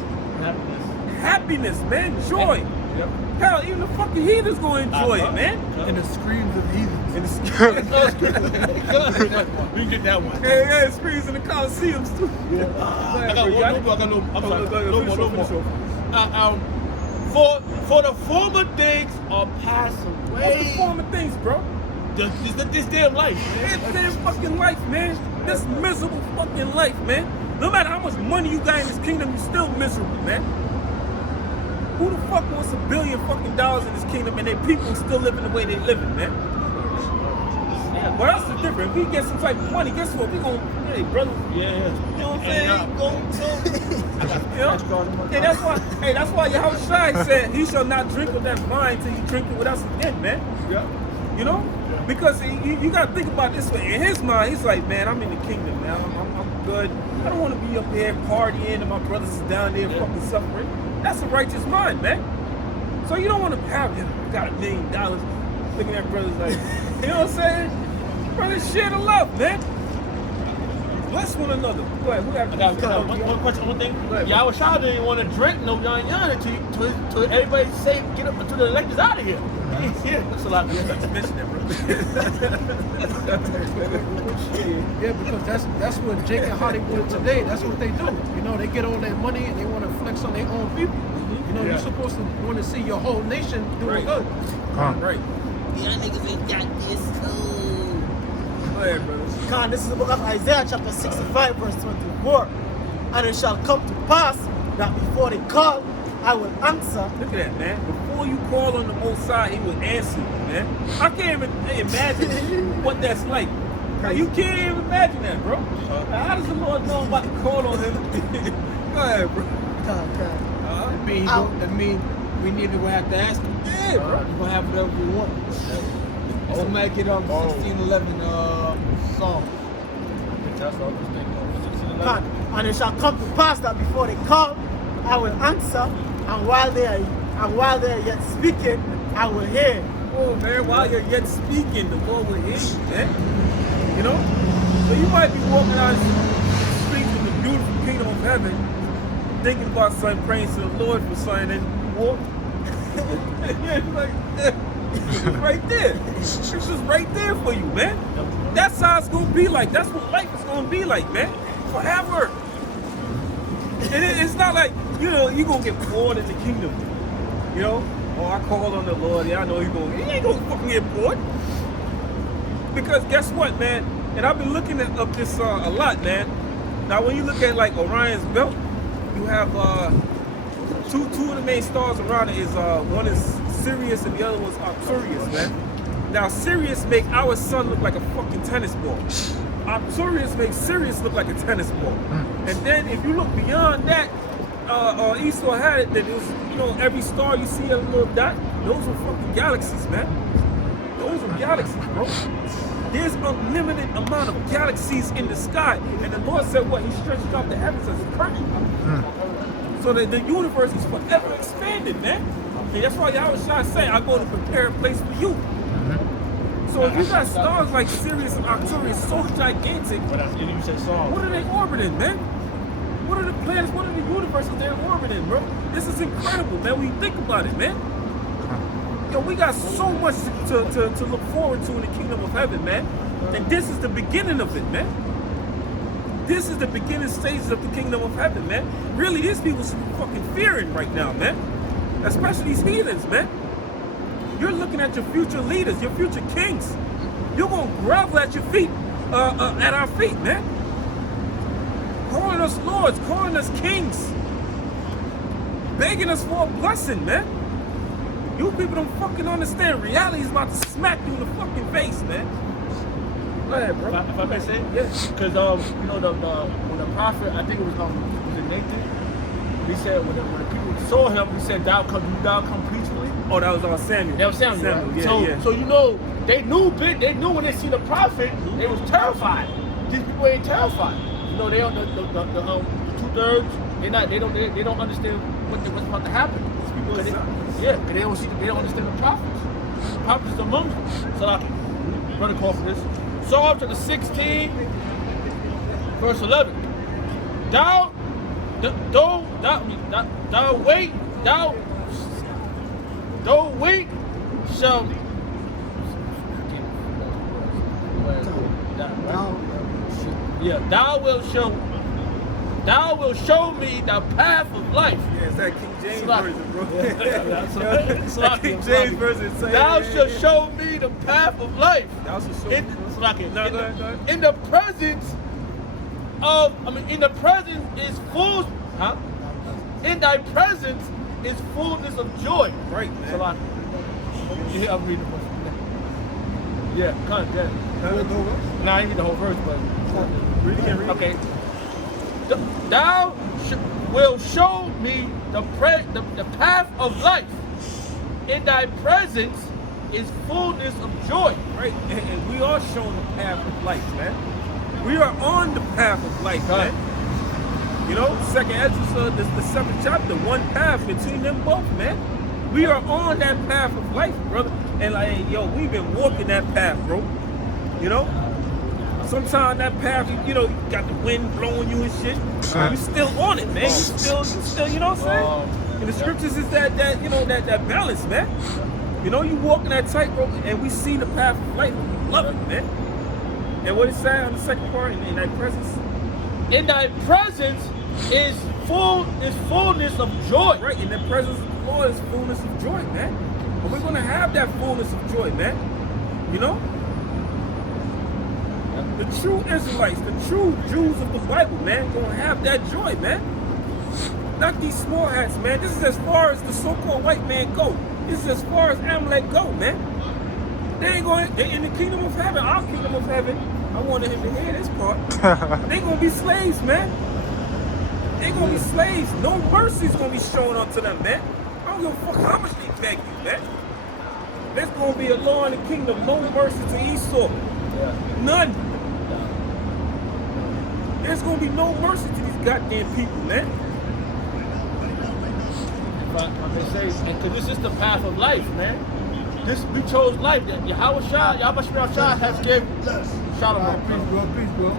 Happiness, man, joy. Yep. Hell, even the fucking heathens gonna enjoy it, man. And the screams of heathens. And We get that one. hey, it screams in the Coliseums too. I got no more. For the former things are passed away. What's the former things, bro? This damn life, man. This damn fucking life, man. This miserable fucking life, man. No matter how much money you got in this kingdom, you're still miserable, man. Who the fuck wants $1 billion fucking dollars in this kingdom and their people still living the way they living, man? Well, that's the difference. If we get some type of money, guess what? We gonna, hey, brother. Yeah. You know what I'm saying? You know? And that's why Yahushua said he shall not drink of that wine till he drink it with us again, man. Yeah. You know? Because you gotta think about this way. In his mind, he's like, man, I'm in the kingdom, man. I'm good. I don't want to be up here partying and my brothers is down there fucking suffering. That's a righteous mind, man. So you don't want to have, got $1 million. Looking at brothers like, you know what I'm saying? Brothers, share the love, man. Bless one another. Go ahead. Who have I got one question, one thing. Yahushua didn't want to drink no yan until everybody say get up until the electors out of here. Yeah, that's a lot of to mention that, bro. Yeah, because that's what Jake and Hollywood today, that's what they do. You know, they get all that money and they want to flex on their own people. You know, you're supposed to want to see your whole nation doing good. Right. Y'all niggas ain't got this too. Go ahead, brothers. God, this is the book of Isaiah chapter 65 verse 24. And it shall come to pass that before they call, I will answer. Look at that, man. Before you call on the Most High, he will answer you, man. I can't even imagine what that's like. You can't even imagine that, bro. How does the Lord know I'm about to call on him? Go ahead, bro. God. That mean we need to have to ask him. Yeah, bro. We're gonna have whatever we want. Somebody get on 1611 song. God, and it shall come to pass that before they call, I will answer, and while they are yet speaking, I will hear. Oh, man, while you're yet speaking, the Lord will hear you, man. You know? So you might be walking out the streets in the beautiful kingdom of heaven, thinking about something, praying to the Lord for something, and you walk. Yeah, it's like, it's right there. It's just right there for you, man. That's how it's going to be like. That's what life is going to be like, man. Forever. And it's not like, you know, you're going to get bored in the kingdom. You know? Oh, I called on the Lord. Yeah, I know he ain't going to fucking get bored. Because guess what, man? And I've been looking up this a lot, man. Now, when you look at, like, Orion's belt, you have two of the main stars around it is, one is Sirius and the other one's Arcturus, man. Now, Sirius make our sun look like a fucking tennis ball. Arcturus makes Sirius look like a tennis ball. And then if you look beyond that, Esau had it, that it was, every star you see a little dot, those are fucking galaxies, man. Those are galaxies, bro. There's unlimited amount of galaxies in the sky. And the Lord said what? He stretched out the heavens as a curtain. So that the universe is forever expanded, man. And that's why Yahweh Shai saying, I'm going to prepare a place for you. So if you got stars like Sirius and Arcturus so gigantic, what are they orbiting, man? What are the planets, what are the universes they're orbiting, bro? This is incredible, man, when you think about it, man. Yo, we got so much to look forward to in the kingdom of heaven, man. And this is the beginning of it, man. This is the beginning stages of the kingdom of heaven, man. Really, these people should be fucking fearing right now, man. Especially these heathens, man. You're looking at your future leaders, your future kings. You're gonna grovel at your feet, at our feet, man. Calling us lords, calling us kings. Begging us for a blessing, man. You people don't fucking understand. Reality is about to smack you in the fucking face, man. Go ahead, bro. If I may say? Yes. Because, when the prophet, I think it was it Nathan? He said, when the people saw him, he said, thou come peacefully. Oh, that was Samuel. That was Samuel, right? Yeah, So they knew when they see the prophet, they was terrified. These people ain't terrified. They on the 2/3. They don't understand what's about to happen. Because they don't understand the prophets. The prophets is among them. So brother call for this. Psalm chapter 16, verse 11. Thou wait shall thou wilt show me the path of life. Yeah, it's that King James version, bro. That King James version. Thou shalt show me the path of life. Thou shalt show me. Go ahead. In the presence is full. In thy presence is fullness of joy. Right, man. Yeah, I'm reading the verse. Yeah, come on, Nah, I read the whole verse, but Read it. okay. Thou will show me the path of life. In thy presence is fullness of joy. Right, and we are shown the path of life, man. We are on the path of life, man. Second Ezra, the 7th chapter, one path between them both, man. We are on that path of life, brother. And we've been walking that path, bro. Sometimes that path, you got the wind blowing you and shit. You still on it, man. You still, you know what I'm saying? And the scriptures is that balance, man. You walking that tightrope, and we see the path of life. Love it, man. And what it say on the second part, in thy presence? In thy presence is fullness of joy. Right, in the presence of the Lord is fullness of joy, man. But we're gonna have that fullness of joy, man. The true Israelites, the true Jews of the Bible, man, gonna have that joy, man. Not these small hats, man. This is as far as the so-called white man go. This is as far as Amalek go, man. They in the kingdom of heaven, our kingdom of heaven. I wanted him to hear this part. They gonna be slaves, man. They gonna be slaves. No mercy's gonna be shown unto them, man. I don't give a fuck how much they beg you, man. There's gonna be a law in the kingdom, no mercy to Esau. None. There's gonna be no mercy to these goddamn people, man. Because this is the path of life, man. We chose life. Yahweh Shai has given. Shalom, Peace, bro.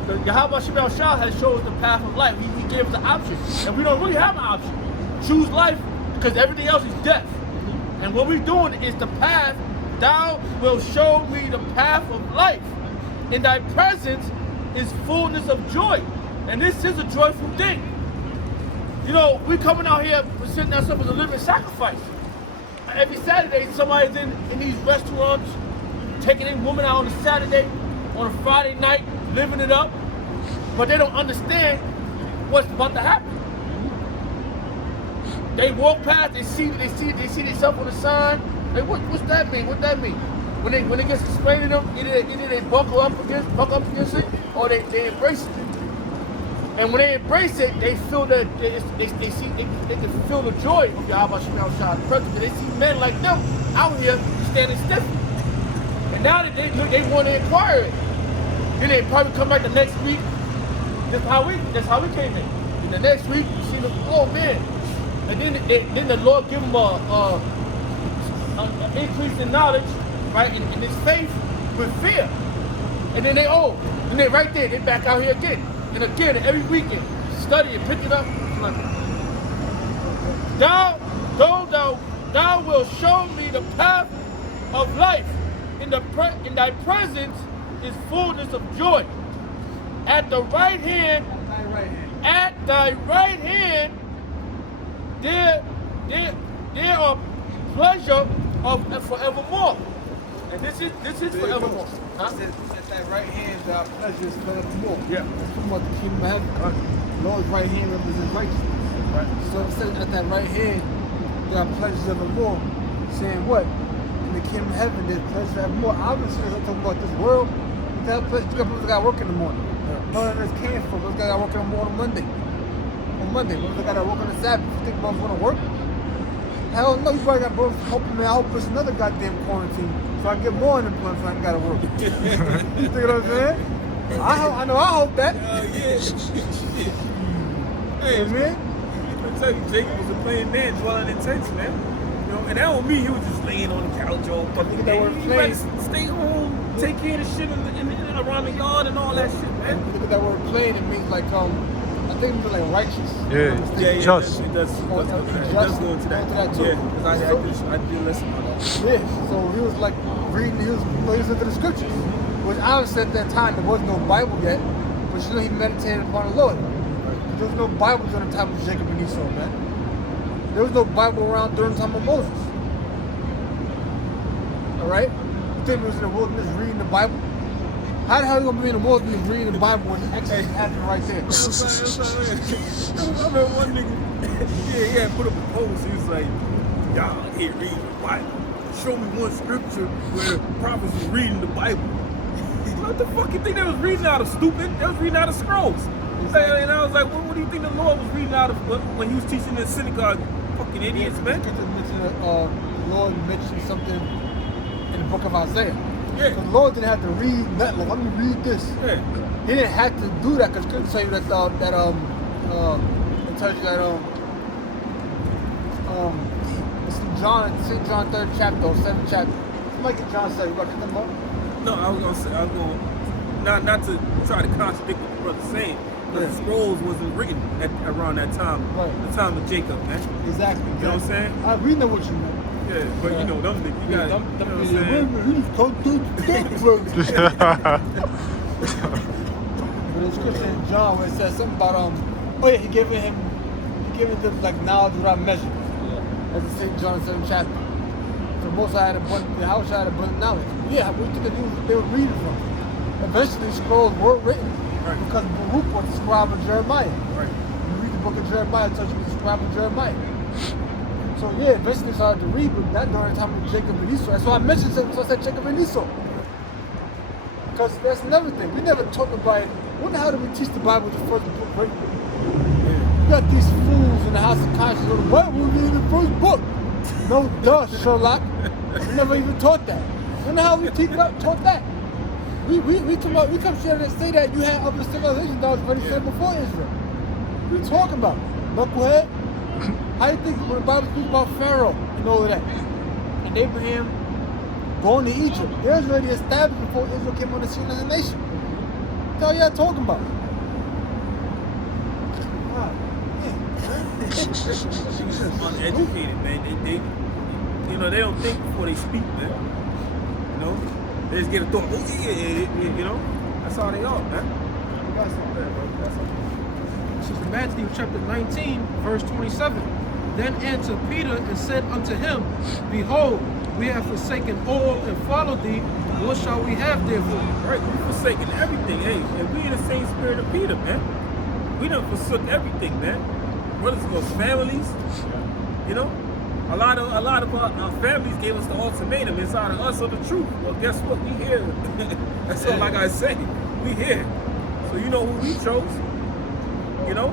The Yahweh Shai has showed us the path of life. He gave us the option, and we don't really have an option. Choose life, because everything else is death. And what we're doing is the path. Thou will show me the path of life. In thy presence is fullness of joy, and this is a joyful thing. We coming out here presenting ourselves as a living sacrifice. Every Saturday, somebody's in these restaurants, taking in women out on a Saturday, on a Friday night, living it up, but they don't understand what's about to happen. They walk past, they see themselves on the sign. Hey, what's that mean? What that mean? When it gets explained to them, either they buckle up against it, or they embrace it. And when they embrace it, they feel that they can feel the joy of Yahweh Shemel Shah presence. They see men like them out here standing stiff. And now that they want to inquire it. Then they probably come back the next week. That's how we came in. And the next week, you see them, oh man. And then the Lord give them an increase in knowledge, right? In his faith with fear. And then and they right there, they back out here again. And again, every weekend, study and pick it up. Thou will show me the path of life. In thy presence is fullness of joy. At the right hand, at thy right hand, there are pleasure of forevermore. And this is forevermore. Huh? At that right hand, our pleasure is forevermore. Yeah. It's from what the kingdom of heaven. The Lord's right hand represents righteousness. Right. So it says at that right hand, there are pleasures evermore. Saying what? In the kingdom of heaven, there's pleasures evermore. Obviously, we're talking about this world. That pleasure, you got people that got work in the morning. No, that's came from. Those guys got work in the morning on Monday. On Monday, those guys got work on the Sabbath. You think about going to work? Hell no, you probably got brothers helping me. I hope it's another goddamn quarantine so I can get more unemployment so I ain't gotta work. You think what I'm saying? I know, I hope that. Yeah. Hey, man. I tell you, Jacob was a playing man, dwelling in tents, man. You know, and that don't mean he was just laying on the couch all fucking day. He better stay home, take care of the shit in around the yard and all that shit, man. Look at that word playing, it means like, I think it means like righteous. Yeah, Just. it does go into that. Too. Yeah, because I did listen to that. Yeah, so he was like reading, he was into the scriptures. Which obviously at that time there was no Bible yet, but you know he meditated upon the Lord. There was no Bible during the time of Jacob and Esau, man. There was no Bible around during the time of Moses. Alright? You think he was in the wilderness reading the Bible? How the hell are you gonna be in the wilderness reading the Bible when the Exodus happened right there? I remember one nigga, he had put up a post, he was like, y'all here reading the Bible. Show me one scripture where the prophets was reading the Bible. What the fuck you think they was reading out of, stupid? They was reading out of scrolls. And I was like, what do you think the Lord was reading out of when he was teaching in the synagogue? Fucking idiots, man. The Lord mentioned something in the book of Isaiah. Yeah. The Lord didn't have to read that. Like, let me read this. Yeah. He didn't have to do that because couldn't tell you that it tells you that it's in John 3rd chapter or 7th chapter. Somebody get John 7. You want to get them up? No, I was gonna not to try to contradict what the brother's saying, but the scrolls wasn't written around that time, the time of Jacob, man. Exactly. You know what I'm saying? We know what you meant. Yeah, but you know, them niggas, you got it. You know what I'm saying? But it's scripture in John where it says something about he giving them like knowledge without measure. As it says in John 7 chapter. So most I had the house had abundant knowledge. Yeah, we took they were reading from. Eventually scrolls were written because Baruch was the scribe of Jeremiah. Right. You read the book of Jeremiah, it tells you the scribe of Jeremiah. So yeah, eventually they started to read, but not during the time of Jacob and Esau. That's why I mentioned it, so I said Jacob and Esau. Because that's another thing. We never taught the Bible. When the hell did we teach the Bible the first book written? You got these fools in the house of conscience. Why would we read the first book? No, duh, Sherlock. We never even taught that. When the hell we taught that? We come here and say that you had other civilizations that was already said before Israel. What are you talking about? Knucklehead? How do you think when the Bible speaks about Pharaoh and all of that? And Abraham going to Egypt. They was already established before Israel came on the scene as a nation. What the hell y'all talking about? Uneducated, man. They don't think before they speak, man. You know, they just get a thought. You know, that's how they are, man. This is Matthew chapter 19, verse 27. Then answered Peter and said unto him, Behold, we have forsaken all and followed thee. What shall we have therefore? Right, we forsaken everything, hey, and we in the same spirit of Peter, man. We done forsook everything, man. Brothers and families, you know. A lot of our families gave us the ultimatum inside of us or the truth. Well, guess what? We here. That's all I gotta say. We here. So you know who we chose. You know?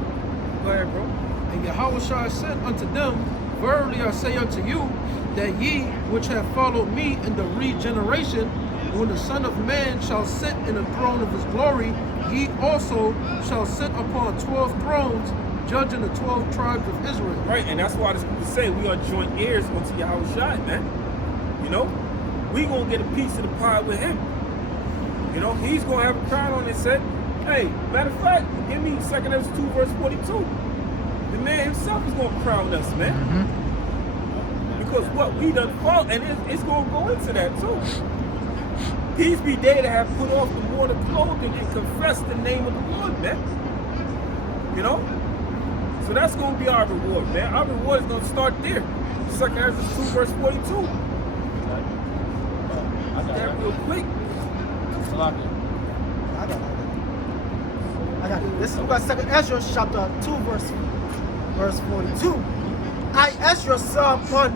Go ahead, bro. And Yahushua said unto them, Verily I say unto you, that ye which have followed me in the regeneration, when the Son of Man shall sit in the throne of his glory, ye also shall sit upon 12 thrones, judging the 12 tribes of Israel. Right, and that's why the scriptures say we are joint heirs unto Yahushua, man. You know? We gonna get a piece of the pie with him. You know, he's gonna have a crown on his head. Hey, matter of fact, give me 2 Ezra 2 verse 42. The man himself is gonna crown us, man. Because what we done fought, and it's gonna go into that too. These be they that have put off the mortal clothing and confessed the name of the Lord, man. You know? So that's gonna be our reward, man. Our reward is gonna start there. 2 Ezra 2 verse 42. That real quick. I got it. This is what 2 Ezra chapter 2 verse 42. I Ezra saw upon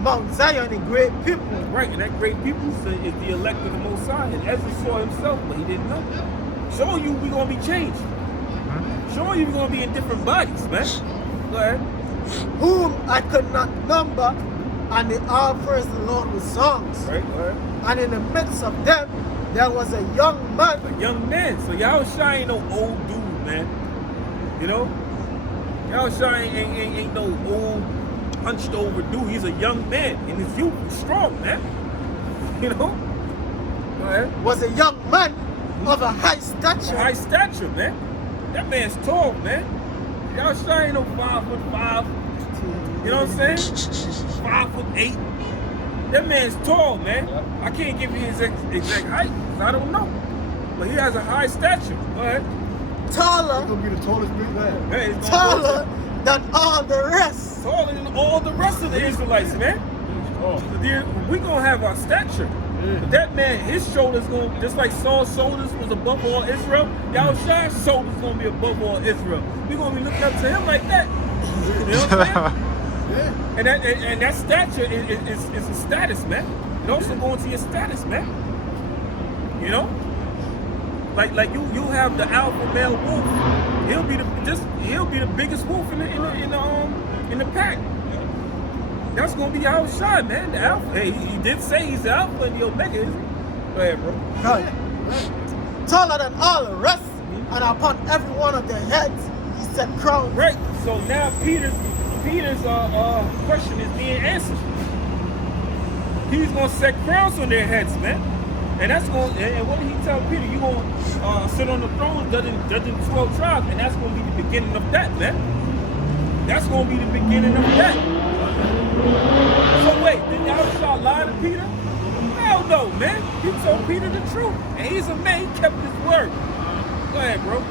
Mount Zion a great people. Right, and that great people is the elect of the Most High. And Ezra saw himself, but he didn't know. Showing you we're gonna be changed. Showing you we're gonna be in different bodies, man. Go ahead. Whom I could not number, and they all praised the Lord with songs. Right, go ahead. And in the midst of them, there was a young man. A young man. So Yahushua ain't no old dude, man. You know? Yahushua ain't no old, hunched over dude. He's a young man. In his youth, he's strong, man. You know? Go ahead. Was a young man of a high stature. High stature, man. That man's tall, man. Yahushua ain't no 5'5". You know what I'm saying? 5'8". That man's tall, man. I can't give you his exact height, 'cause I don't know. But he has a high stature. Go ahead. Taller. He's gonna be the tallest big man. Hey, it's Taller than all the rest. taller than all the rest of the Israelites, man. We gonna have our stature. But that man, his shoulders gonna, just like Saul's shoulders was above all Israel, Yahushua's shoulders gonna be above all Israel. We gonna be looking up to him like that. You know what I'm saying? And that stature is a status, man. It also go into your status, man. You know? Like you have the alpha male wolf. He'll be the biggest wolf in the pack. That's gonna be Yahushua, man. The alpha. Hey, he did say he's the alpha and the omega, isn't he? Go ahead, bro. Right. Taller than all the rest, and upon every one of their heads he set crowns. Right. So now Peter's question is being answered. He's gonna set crowns on their heads, man. And that's going. And what did he tell Peter? You gonna sit on the throne, judging 12 tribes, and that's gonna be the beginning of that, man. That's gonna be the beginning of that. So wait, did Yahushua lie to Peter? Hell no, man. He told Peter the truth, and he's a man. He kept his word. Go ahead, bro.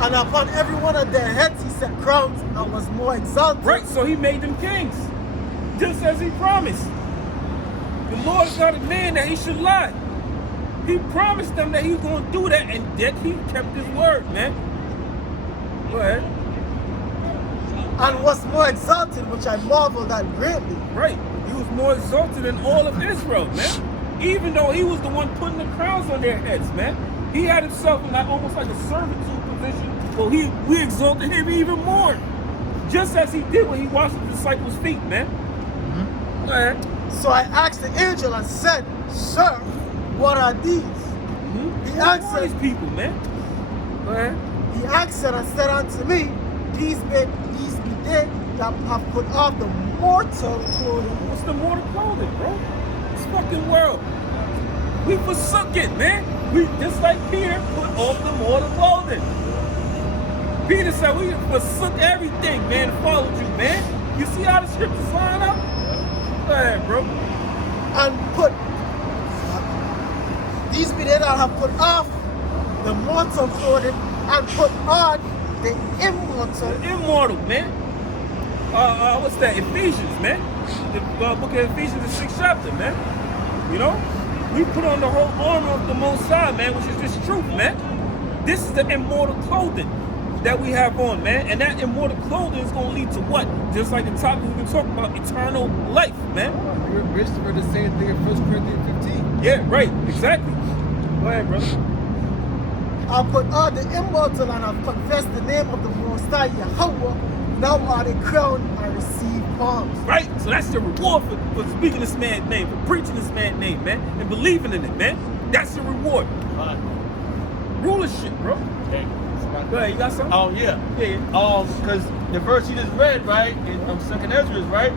And upon every one of their heads he set crowns and was more exalted. Right. So he made them kings, just as he promised. The Lord is not a man that he should lie. He promised them that he was going to do that, and that he kept his word, man. Go ahead. And was more exalted, which I marveled at greatly. Right. He was more exalted than all of Israel, man. Even though he was the one putting the crowns on their heads, man. He had himself in almost like a servitude position. Well, we exalted him even more. Just as he did when he washed the disciples' feet, man. Go ahead. So I asked the angel and said, Sir, what are these? He Who are answered, these people, man? Go ahead. He answered and said unto me, These be they that have put off the mortal clothing. What's the mortal clothing, bro? This fucking world. We forsook it, man. We just like Peter put off the mortal clothing. Peter said we forsook everything, man, and followed you, man. You see how the scriptures line up? Go ahead, bro. And put these be they that have put off the mortal clothing and put on the immortal. The immortal, man. What's that? Ephesians, man. The book of Ephesians, the 6th chapter, man. You know? We put on the whole armor of the Most High, man, which is this truth, man. This is the immortal clothing that we have on, man. And that immortal clothing is going to lead to what? Just like the topic we've been talking about, eternal life, man. You're basically the same thing in 1 Corinthians 15. Yeah, right. Exactly. Go ahead, brother. I've put all the immortal and I've confessed the name of the Most High Yahweh. Now are they crowned and receive palms. Right? So that's the reward for speaking this man's name, for preaching this man's name, man, and believing in it, man. That's the reward. Right. Rulership, bro. Okay. Go ahead, you got something? Oh yeah. Yeah. Because the verse you just read, right, in 2nd Ezra, right?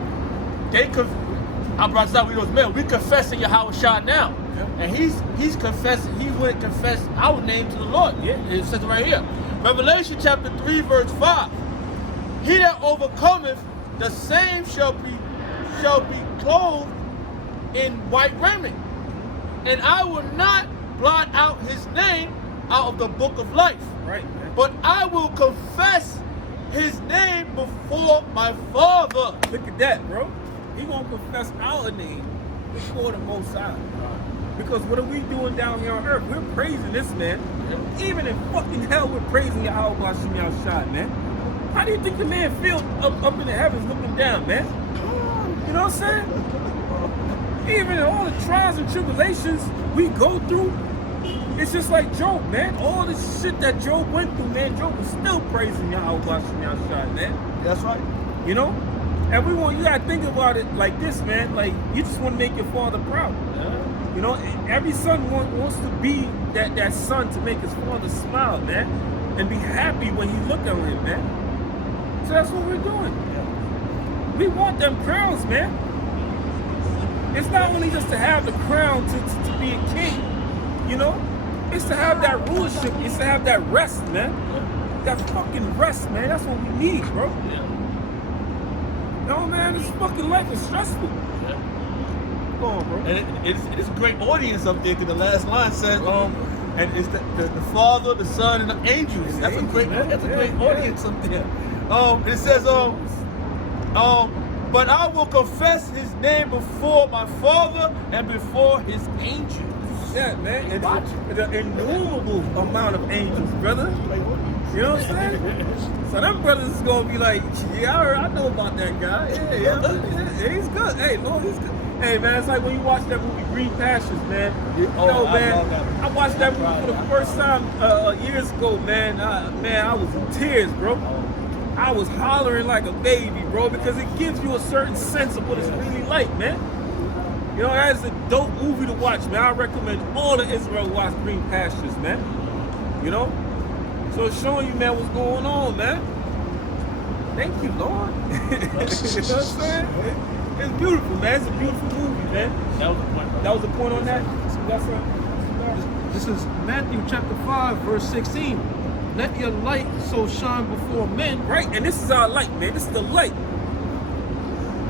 I brought out with those men. We confessing Yahweh Shah now. Yeah. And he's confessing, he wouldn't confess our name to the Lord. Yeah. It says it right here. Revelation chapter 3, verse 5. He that overcometh, the same shall be clothed in white raiment. And I will not blot out his name out of the book of life. Right, man. But I will confess his name before my Father. Look at that, bro. He gonna confess our name before the Most High. Because what are we doing down here on earth? We're praising this man. Even in fucking hell, we're praising Yahweh Hashem Yahshai, man. How do you think the man feels up in the heavens looking down, man? You know what I'm saying? Even in all the trials and tribulations we go through, it's just like Job, man. All the shit that Job went through, man, Job was still praising Yahweh Hashem Yahshai, man. That's right. You know? And you gotta think about it like this, man. Like, you just want to make your father proud. You know, every son wants to be that son to make his father smile, man, and be happy when he look at him, man. So that's what we're doing. We want them crowns, man. It's not only just to have the crown to be a king, you know? It's to have that rulership. It's to have that rest, man. That fucking rest, man. That's what we need, bro. No, man, this fucking life is stressful. Go on, bro. And it's a great audience up there, because the last line says, and it's the Father, the Son, and the angels. That's a great audience up there. It says, but I will confess his name before my Father and before his angels. Yeah, man. It's an innumerable amount of angels, brother. You know what I'm saying? So them brothers is gonna be like, yeah, I know about that guy. Yeah, he's good. Hey, Lord, he's good. Hey, man, it's like when you watch that movie Green Pastures, man. I watched that movie for the first time years ago, man. I was in tears, bro. I was hollering like a baby, bro, because it gives you a certain sense of what it's really like, man. You know, that's a dope movie to watch, man. I recommend all of Israel watch Green Pastures, man. You know? So it's showing you, man, what's going on, man. Thank you, Lord. You know what I'm saying? It's beautiful, man. It's a beautiful movie, man. That was the point. That was the point on that? That's right. This is Matthew chapter 5, verse 16. Let your light so shine before men. Right, and this is our light, man. This is the light.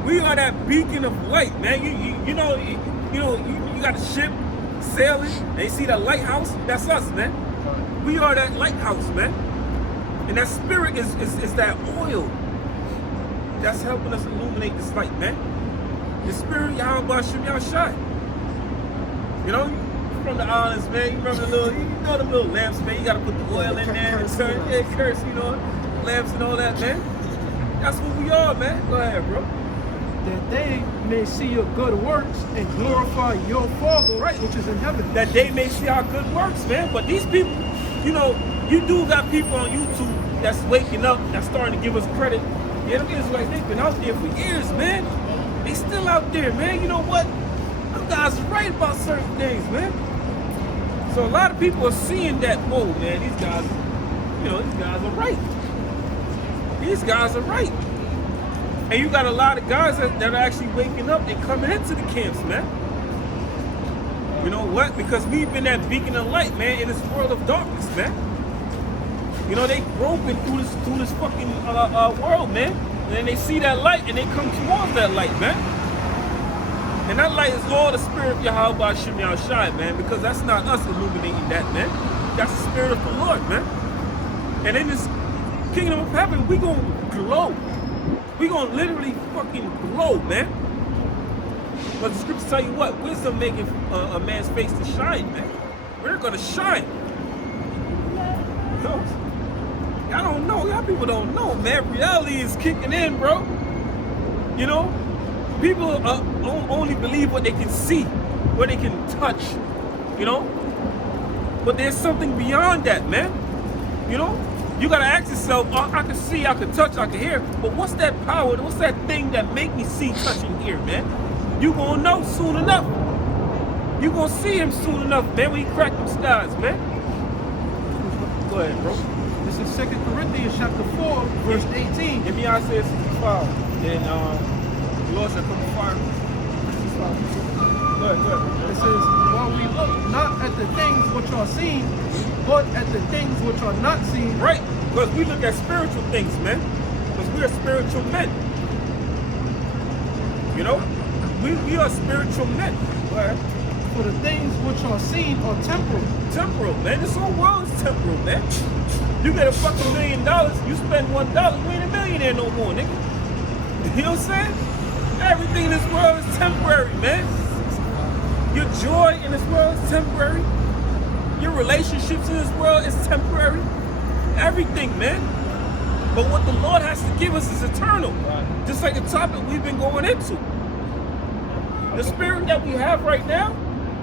We are that beacon of light, man. You know, you got a ship sailing, and you see that lighthouse. That's us, man. We are that lighthouse, man. And that spirit is that oil that's helping us illuminate this light, man. The spirit of Yahweh Hashem Yahshai. You know, from the islands, man. You remember the little lamps, man. You gotta put the oil in there and turn it, curse, you know, lamps and all that, man. That's what we are, man. Go ahead, bro. That they may see your good works and glorify your Father, Right. which is in heaven. That they may see our good works, man. But these people, you know, you do got people on YouTube that's waking up, that's starting to give us credit. Yeah, them Israelites, they've been out there for years, man. They still out there, man. You know what? Them guys are right about certain things, man. So a lot of people are seeing that, whoa, man, these guys, you know, these guys are right. These guys are right. And you got a lot of guys that are actually waking up and coming into the camps, man. You know what? Because we've been that beacon of light, man, in this world of darkness, man. You know, they groping through this fucking world, man. And then they see that light and they come towards that light, man. And that light is all the spirit of Yahweh Hashem Yahshai, man, because that's not us illuminating that, man. That's the spirit of the Lord, man. And in this kingdom of heaven, we gonna glow. We gonna literally fucking glow, man. But the scriptures tell you what? Wisdom making a man's face to shine, man. We're gonna shine. Y'all don't know. Y'all people don't know, man. Reality is kicking in, bro. You know? People only believe what they can see, what they can touch, you know? But there's something beyond that, man. You know? You gotta ask yourself, oh, I can see, I can touch, I can hear, but what's that power, what's that thing that make me see, touch, and hear, man? You gonna know soon enough. You gonna see him soon enough, man, when he crack them skies, man. Go ahead, bro. This is 2 Corinthians chapter 4, verse 18. Give me Isaiah 65. Then the Lord shall come with fire. Go ahead. It says, while we look not at the things which are seen, but at the things which are not seen. Right, because we look at spiritual things, man. Because we are spiritual men. You know? We are spiritual men. Go ahead. For the things which are seen are temporal. Temporal, man. This whole world is temporal, man. You get a fucking $1 million, you spend $1, you ain't a millionaire no more, nigga. You know what I'm saying? Everything in this world is temporary, man. Your joy in this world is temporary. Your relationships in this world is temporary. Everything, man. But what the Lord has to give us is eternal. Just like the topic we've been going into. The spirit that we have right now,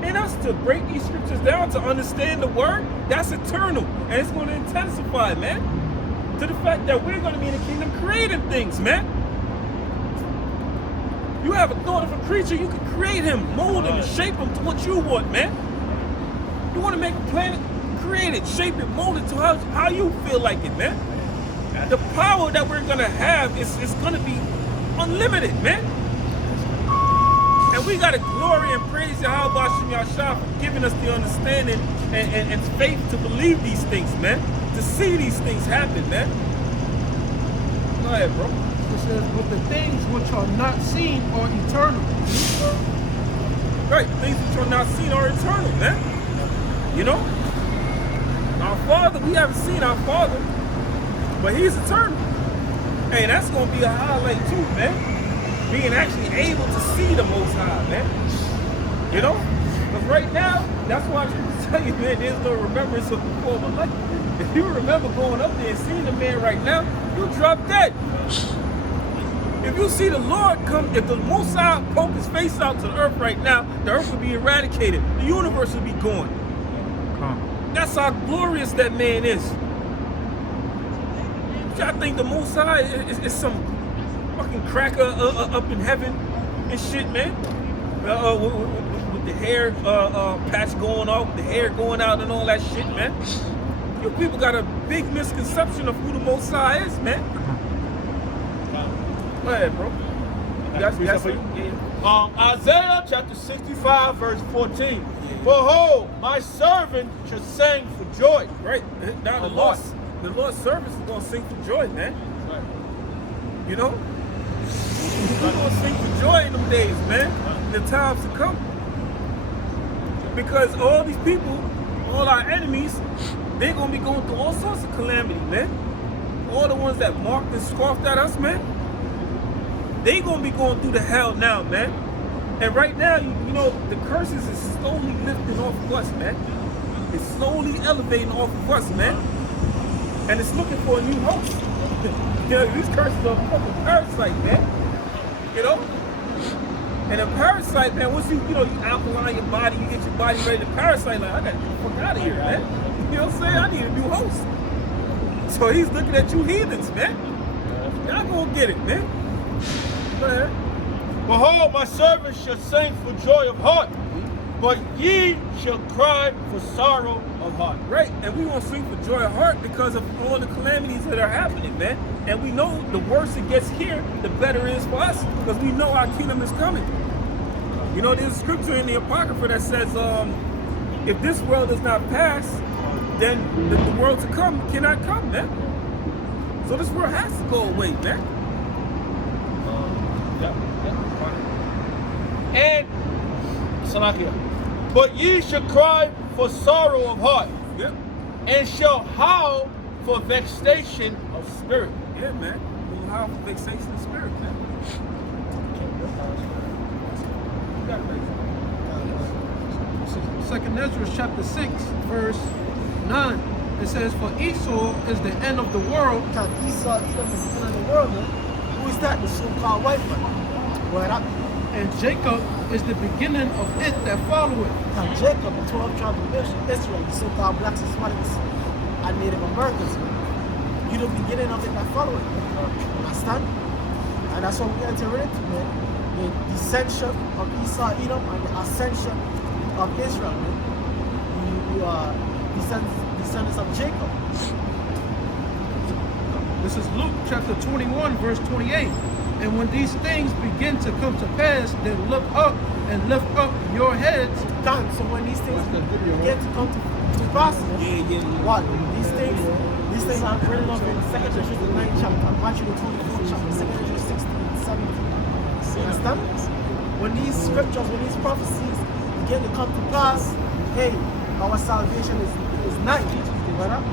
in us to break these scriptures down, to understand the word, that's eternal. And it's going to intensify, man. To the fact that we're going to be in the kingdom creating things, man. You have a thought of a creature, you can create him, mold him, and shape him to what you want, man. You want to make a planet, create it, shape it, mold it to how you feel like it, man. The power that we're going to have is going to be unlimited, man. And we got to glory and praise Yahweh Shem Yahshua for giving us the understanding and faith to believe these things, man. To see these things happen, man. Go ahead, bro. It says, but the things which are not seen are eternal. Right, things which are not seen are eternal, man. You know? Our Father, we haven't seen our Father, but He's eternal. Hey, that's going to be a highlight too, man. Being actually able to see the Most High, man. You know? Because right now, that's why I should tell you, man, there's no remembrance of the former life. If you remember going up there and seeing the man right now, you'll drop dead. If you see the Lord come, if the Most High poke his face out to the earth right now, the earth will be eradicated. The universe will be gone. That's how glorious that man is. I think the Most High is some fucking cracker up in heaven and shit, man. With the hair patch going off, the hair going out and all that shit, man. You people got a big misconception of who the Most High is, man. Go ahead, bro. Isaiah chapter 65, verse 14. Behold, my servant shall sing for joy. Right. Now the Lord's servants are going to sing for joy, man. Right. You know? We're going to sing for joy in them days, man. In the times to come. Because all these people, all our enemies, they're going to be going through all sorts of calamity, man. All the ones that mocked and scoffed at us, man. They gonna be going through the hell now, man. And right now, you know, the curses is slowly lifting off of us, man. It's slowly elevating off of us, man. And it's looking for a new host. You know, these curses are fucking parasite, man. You know? And a parasite, man, once you alkaline your body, you get your body ready to parasite, like, I gotta get the fuck out of here, man. You know what I'm saying? I need a new host. So he's looking at you heathens, man. Y'all gonna get it, man. Go ahead. Behold, my servant shall sing for joy of heart, but ye shall cry for sorrow of heart. Right, and we won't sing for joy of heart because of all the calamities that are happening, man. And we know the worse it gets here, the better it is for us, because we know our kingdom is coming. You know, there's a scripture in the Apocrypha that says, if this world does not pass, then the world to come cannot come, man. So this world has to go away, man. And Salakia, but ye shall cry for sorrow of heart, and shall howl for vexation of spirit. Yeah, man. We'll howl for vexation of spirit, man. Second Ezra chapter 6, verse 9. It says, for Esau is the end of the world. Esau, Edom is the end of the world, man. Who is that? The so-called white man. Well, and Jacob is the beginning of it that followeth. Now Jacob, the 12 tribes of Israel, the so-called blacks, Hispanics, and Native Americans, you the beginning of it that followeth. Understand? And that's what we enter into, man. The descension of Esau, Edom, and the ascension of Israel, man. You are descendants of Jacob. This is Luke chapter 21, verse 28. And when these things begin to come to pass, then look up and lift up your heads. Done. So when these things begin to come to pass, what? These things are written up in 2 Ezra the 9th chapter, Matthew the 24th chapter, 2 Ezra 16, 17. You understand? When these scriptures, when these prophecies begin to come to pass, hey, our salvation is nigh, brother.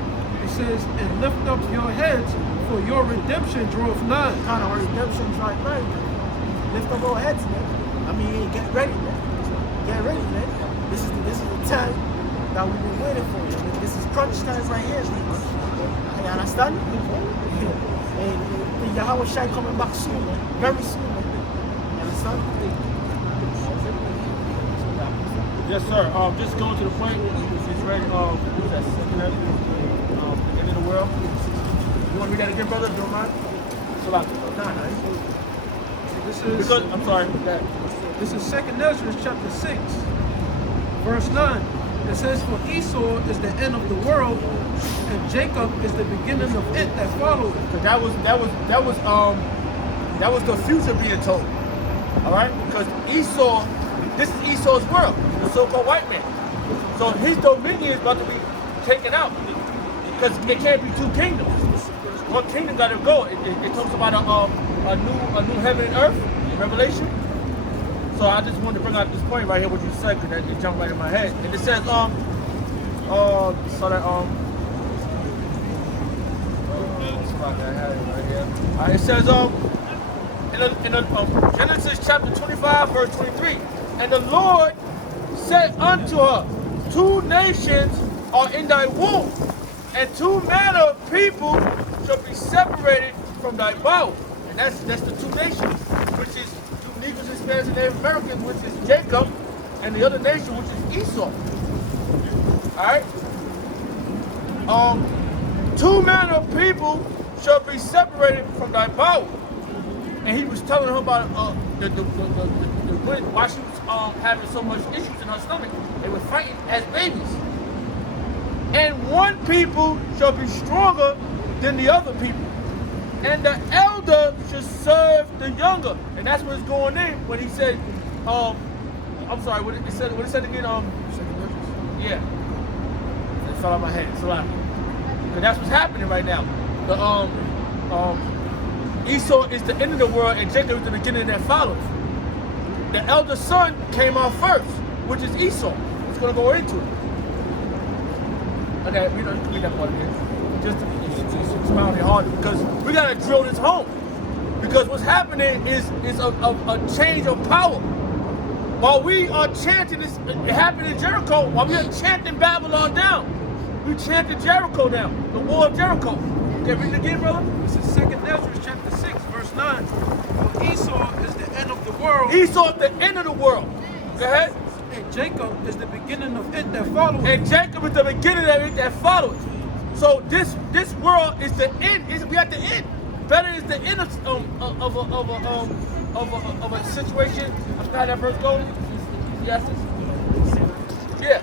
It says, and lift up your heads, for your redemption draweth nigh. Kind of our redemption right now. Lift up our heads, man. I mean, get ready, man. Get ready, man. This is the time that we've been waiting for. Man. This is crunch time right here, man. You understand? And Yahweh Shai coming back soon, man. Very soon, man. You understand? Yes, sir. Just going to the point. It's ready. Who's that? Second heaven. The end of the world. You want to read that again, brother? If you don't mind. This is Because I'm sorry. This is 2 Ezra chapter 6, verse 9. It says, for Esau is the end of the world, and Jacob is the beginning of it that followed. That was the future being told. All right, because Esau, this is Esau's world, the so-called white man. So his dominion is about to be taken out because it can't be two kingdoms. One kingdom got to go. It talks about a new heaven and earth in Revelation. So I just wanted to bring out this point right here, what you said, because it jumped right in my head. And it says, it says, in Genesis chapter 25, verse 23, and the Lord said unto her, 2 nations are in thy womb, and 2 manner of people shall be separated from thy bowels. And that's the 2 nations, which is Negroes, Hispanics, and Native Americans, which is Jacob, and the other nation, which is Esau. Alright? 2 manner of people shall be separated from thy bowels. And he was telling her about why she was having so much issues in her stomach. They were fighting as babies. And one people shall be stronger than the other people. And the elder should serve the younger. And that's what it's going in when he said, I'm sorry, what it said again? Yeah. It fell out of my head. It's a lot. Because that's what's happening right now. Esau is the end of the world and Jacob is the beginning that follows. The elder son came out first, which is Esau. It's going to go into it. Okay, you can read that part again. Just to expound it harder, because we got to drill this home. Because what's happening is a change of power. While we are chanting this, it happened in Jericho, while we are chanting Babylon down, we chanted Jericho down, the wall of Jericho. Okay, read it again, brother. This is 2 Ezra chapter 6, verse 9. For Esau is the end of the world. Esau is the end of the world. Go ahead. And Jacob is the beginning of it that follows. And Jacob is the beginning of it that follows. So this world is the end. We at the end. Better is the end of a situation. I forgot how that verse goes. Yes. Yeah.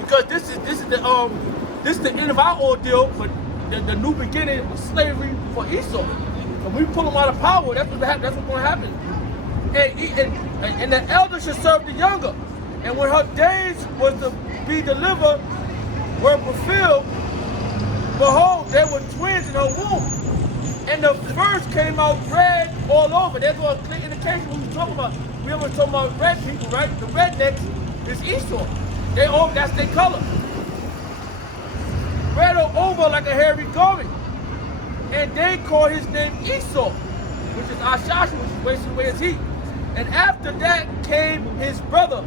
Because this is the end of our ordeal, but the new beginning was slavery for Esau. And we pull him out of power. That's what's going to happen. And the elder should serve the younger. And when her days was to be delivered, were fulfilled, behold, there were twins in her womb. And the first came out red all over. There's a clear indication what we're talking about. We were talking about red people, right? The rednecks is Esau. That's their color. Red all over like a hairy garment. And they call his name Esau, which is Ashash, which is wasted away as heat. And after that came his brother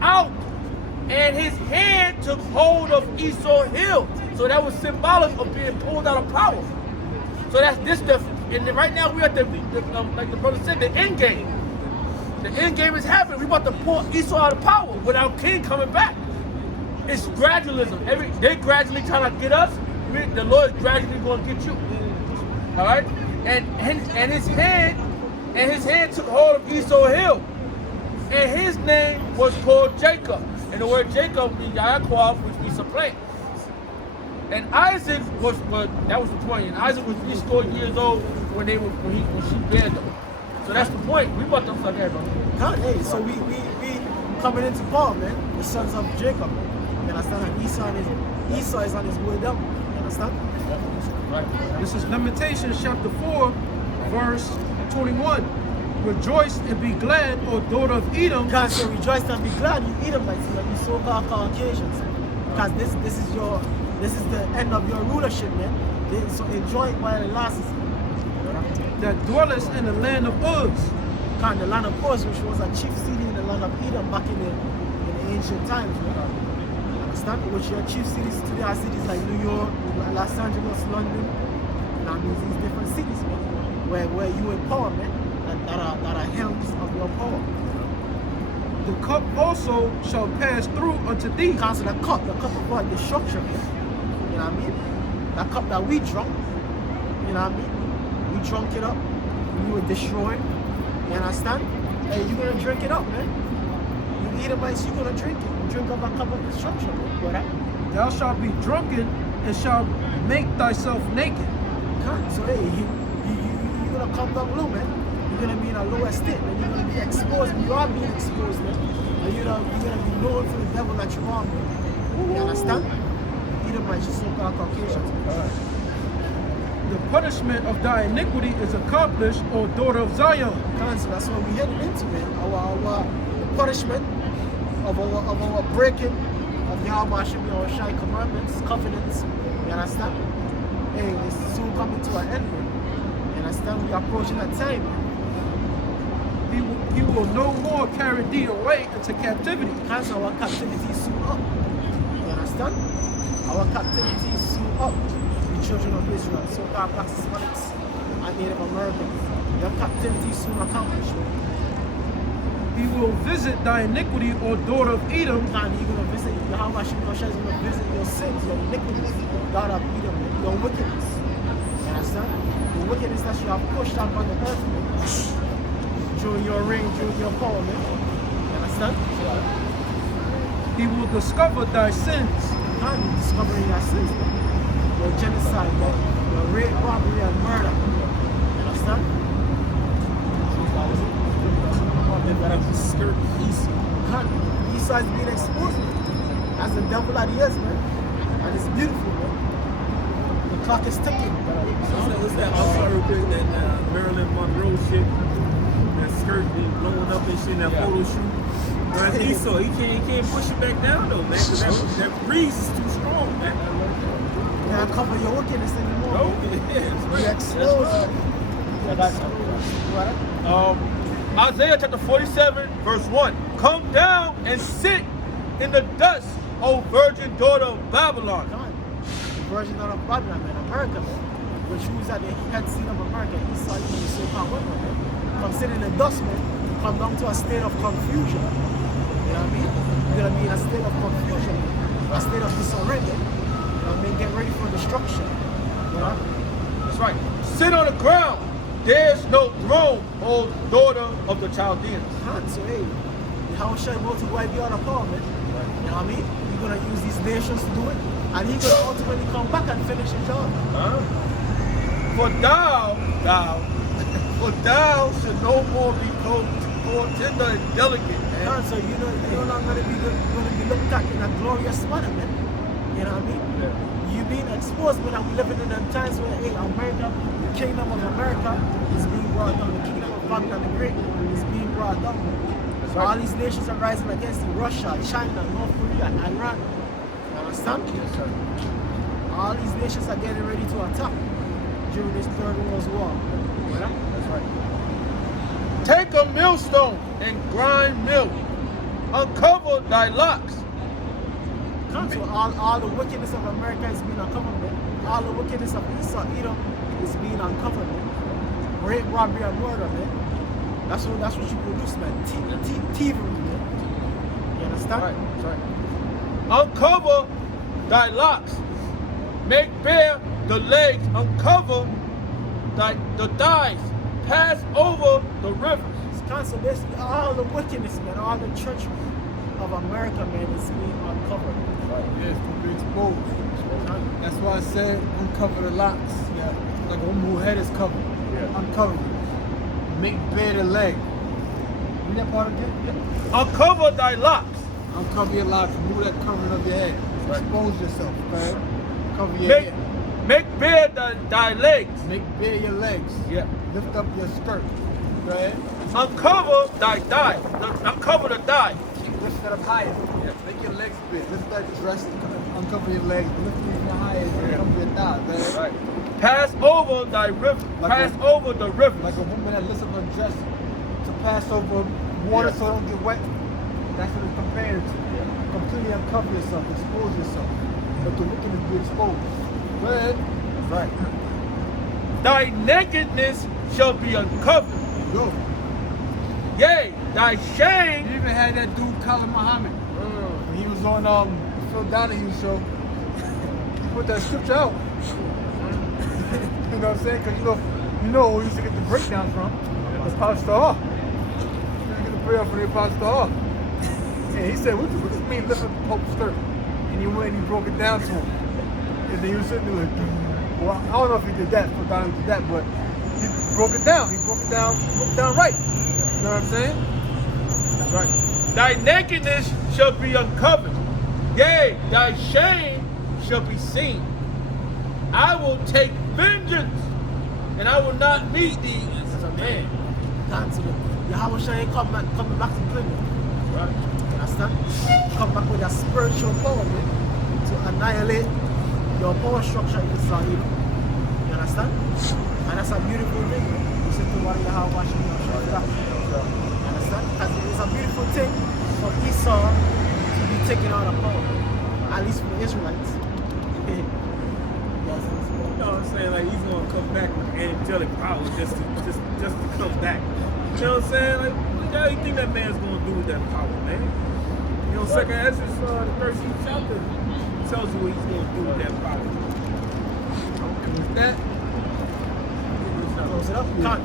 out, and his hand took hold of Esau's heel. So that was symbolic of being pulled out of power. So that's this stuff. And right now we're at the like the brother said, the end game. The end game is happening. We about to pull Esau out of power without king coming back. It's gradualism. They gradually trying to get us. The Lord is gradually going to get you. All right? And his hand took hold of Esau Hill. And his name was called Jacob. And the word Jacob means Yaakov, which means supplant. And Isaac that was the point. And Isaac was 3 years old when she bear them. So that's the point. We about to fuck that, bro. Hey, so we coming into Paul, man. The sons of Jacob. You understand? And Esau is on his way down. You understand? Right. This is Lamentations chapter 4, verse 21. Rejoice and be glad, O daughter of Edom. God said, rejoice and be glad, you Edomites, you so-called Caucasians. Because this is the end of your rulership, man. So enjoy it while it lasts. That dwelleth in the land of Uz. God, the land of Uz, which was a chief city in the land of Edom back in the ancient times, man. Understand? Which are chief cities today are cities like New York, Los Angeles, London. You know, I mean, these different cities, man, where you in power, man. That are helms of your power. The cup also shall pass through unto thee. Because the cup of what? Destruction. You know what I mean? That cup that we drunk, you know what I mean? We drunk it up, we were destroyed. You understand? Hey, you're gonna drink it up, man. You Edomites, you're gonna drink it. You drink up a cup of destruction, man. Brother. Thou shalt be drunken and shalt make thyself naked. So hey, you're gonna come down low, man. You're gonna be in a lower state, man. You're gonna be exposed. You are being exposed, man. And you're gonna be known for the devil that you are, man. You understand? Edomites, you so-called Caucasians. The punishment of thy iniquity is accomplished, O daughter of Zion. So that's what we're heading into, man. The punishment of our breaking of Yahweh Hashem, our Shai commandments, covenants. You understand? Hey, it's soon coming to an end, man. You understand? We're approaching that time, man. He will no more carry thee away into captivity. Cancel our captivity is soon up. You understand? Our captivity is soon up. The children of Israel, so-called Black Hispanics and Native Americans. Your captivity is soon accomplished. He will visit thy iniquity, O daughter of Edom. And he's going to visit Yahweh Hashem is going to visit your sins, your iniquities, daughter of Edom, your wickedness. You understand? The wickedness that you have pushed up on the earth, man. During your reign, during your power, man. You understand? He will discover thy sins. God, you're discovering your sins, man. Your genocide, man. Your rape, robbery, and murder. You understand? God, Esau is being exposed, man. As the devil that he is, man. And it's beautiful, man. The clock is ticking. What's that? I'm sorry, that Marilyn Monroe shit. That skirt being blowing up and shit in that photo shoot. But Esau, he can't push it back down though, man, because that breeze is too strong, man. You can't cover your wickedness anymore. No, You're exposed. Isaiah chapter 47, verse 1. Come down and sit in the dust, O virgin daughter of Babylon. God, the virgin daughter of Babylon, man, America, man. Which was at the head seat of America, Esau, even the so-called women, man. From sitting in the dust, man, come down to a state of confusion. You know what I mean? You're gonna be in a state of confusion, a state of disarray. You know what I mean? Get ready for destruction. You know? That's right. Sit on the ground. There's no throne, O daughter of the Chaldeans. So hey, how shall I go to wipe you out of power, man? You know what I mean? You're gonna use these nations to do it, and he's gonna ultimately come back and finish his job. For thou should no more be called tender and delicate, man. So you're no longer going to be looked at in a glorious manner, man. You know what I mean? Yeah. You being exposed, man, and we living in them times where, hey, America, the kingdom of America is being brought down. The kingdom of Babylon the Great is being brought down. So all these nations are rising against it. Russia, China, North Korea, Iran. You understand? Yes, sir. All these nations are getting ready to attack during this Third World War. Yeah, that's right. Take a millstone and grind mill. Uncover thy locks. So all the wickedness of America is being uncovered, man. All the wickedness of Esau, Edom is being uncovered, man. Rape, robbery, and murder, man. That's what you produce, man. TV, man. You understand? Right. Uncover thy locks. Make bare the legs. Uncover the thighs. Pass over the rivers. It's constant. Basically, all the wickedness, man, all the treachery of America, man, is being uncovered. Yeah, it's gonna be exposed. That's why I said uncover the locks. Yeah. Like a woman whose head is covered. Yeah. Uncover it. Make bare the leg. Read that part again? Yeah. Uncover thy locks. Uncover your locks. Remove that covering of your head. Expose yourself, okay? Cover your Make head. make bare thy legs. Make bare your legs. Yeah. Lift up your skirt. Go ahead. Uncover thy thigh. Uncover the thigh. Lift that up higher. Yeah. Make your legs big. Lift that dress. Uncover your legs. Lift it even higher. Uncover your thighs. Okay? Right. Pass over thy river. Pass over the river. Like a woman that lifts up her dress to pass over water so it don't get wet. That's what it's compared to. Completely uncover yourself, expose yourself. But the wickedness be exposed. Go ahead. Right. Thy nakedness shall be uncovered. Go. Yea, thy shame. You even had that dude Colin Muhammad. When he was on Phil Donahue show. He put that scripture out. You know what I'm saying? Because you know who used to get the breakdown from? The Pastor Hall. You get the prayer from the Pastor Hall. And he said, what does this mean lift up the Pope's skirt? And he went and he broke it down to him. And then he was sitting there like, well, I don't know if he did that, Phil Donahue did that, but he broke it down. He broke it down right. You know what I'm saying? Right. Thy nakedness shall be uncovered. Yea, thy shame shall be seen. I will take vengeance, and I will not meet thee as a man. Cancel it. Yahweh Shai ain't coming back to play me. Right. You understand? Come back with a spiritual power, man, to annihilate your power structure in Israel. You understand? And that's a beautiful thing. You see to what Yahweh Shai you understand? Because it's a beautiful thing for Esau to be taken out of power. At least for the Israelites. You know what I'm saying? Like, he's gonna come back with angelic power just to come back. You know what I'm saying? Like, what the hell you think that man's gonna do with that power, man? You know, second Ezra, the 13th chapter tells you what he's gonna do with that power. And with that, Close it up. Cut.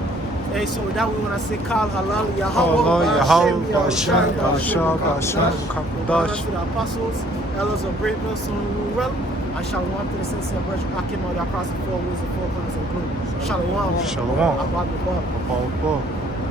Hey, so with that we want to say Kal Halal Allah, Yahweh, Yahweh, Ba'ashem, Kadosh. to the apostles, elders of Greatmillstone Nyc Camp, and Shalom to the sincere brethren across the four winds and four corners of the globe. Shalom. Shalom. Abad Abad. Abba.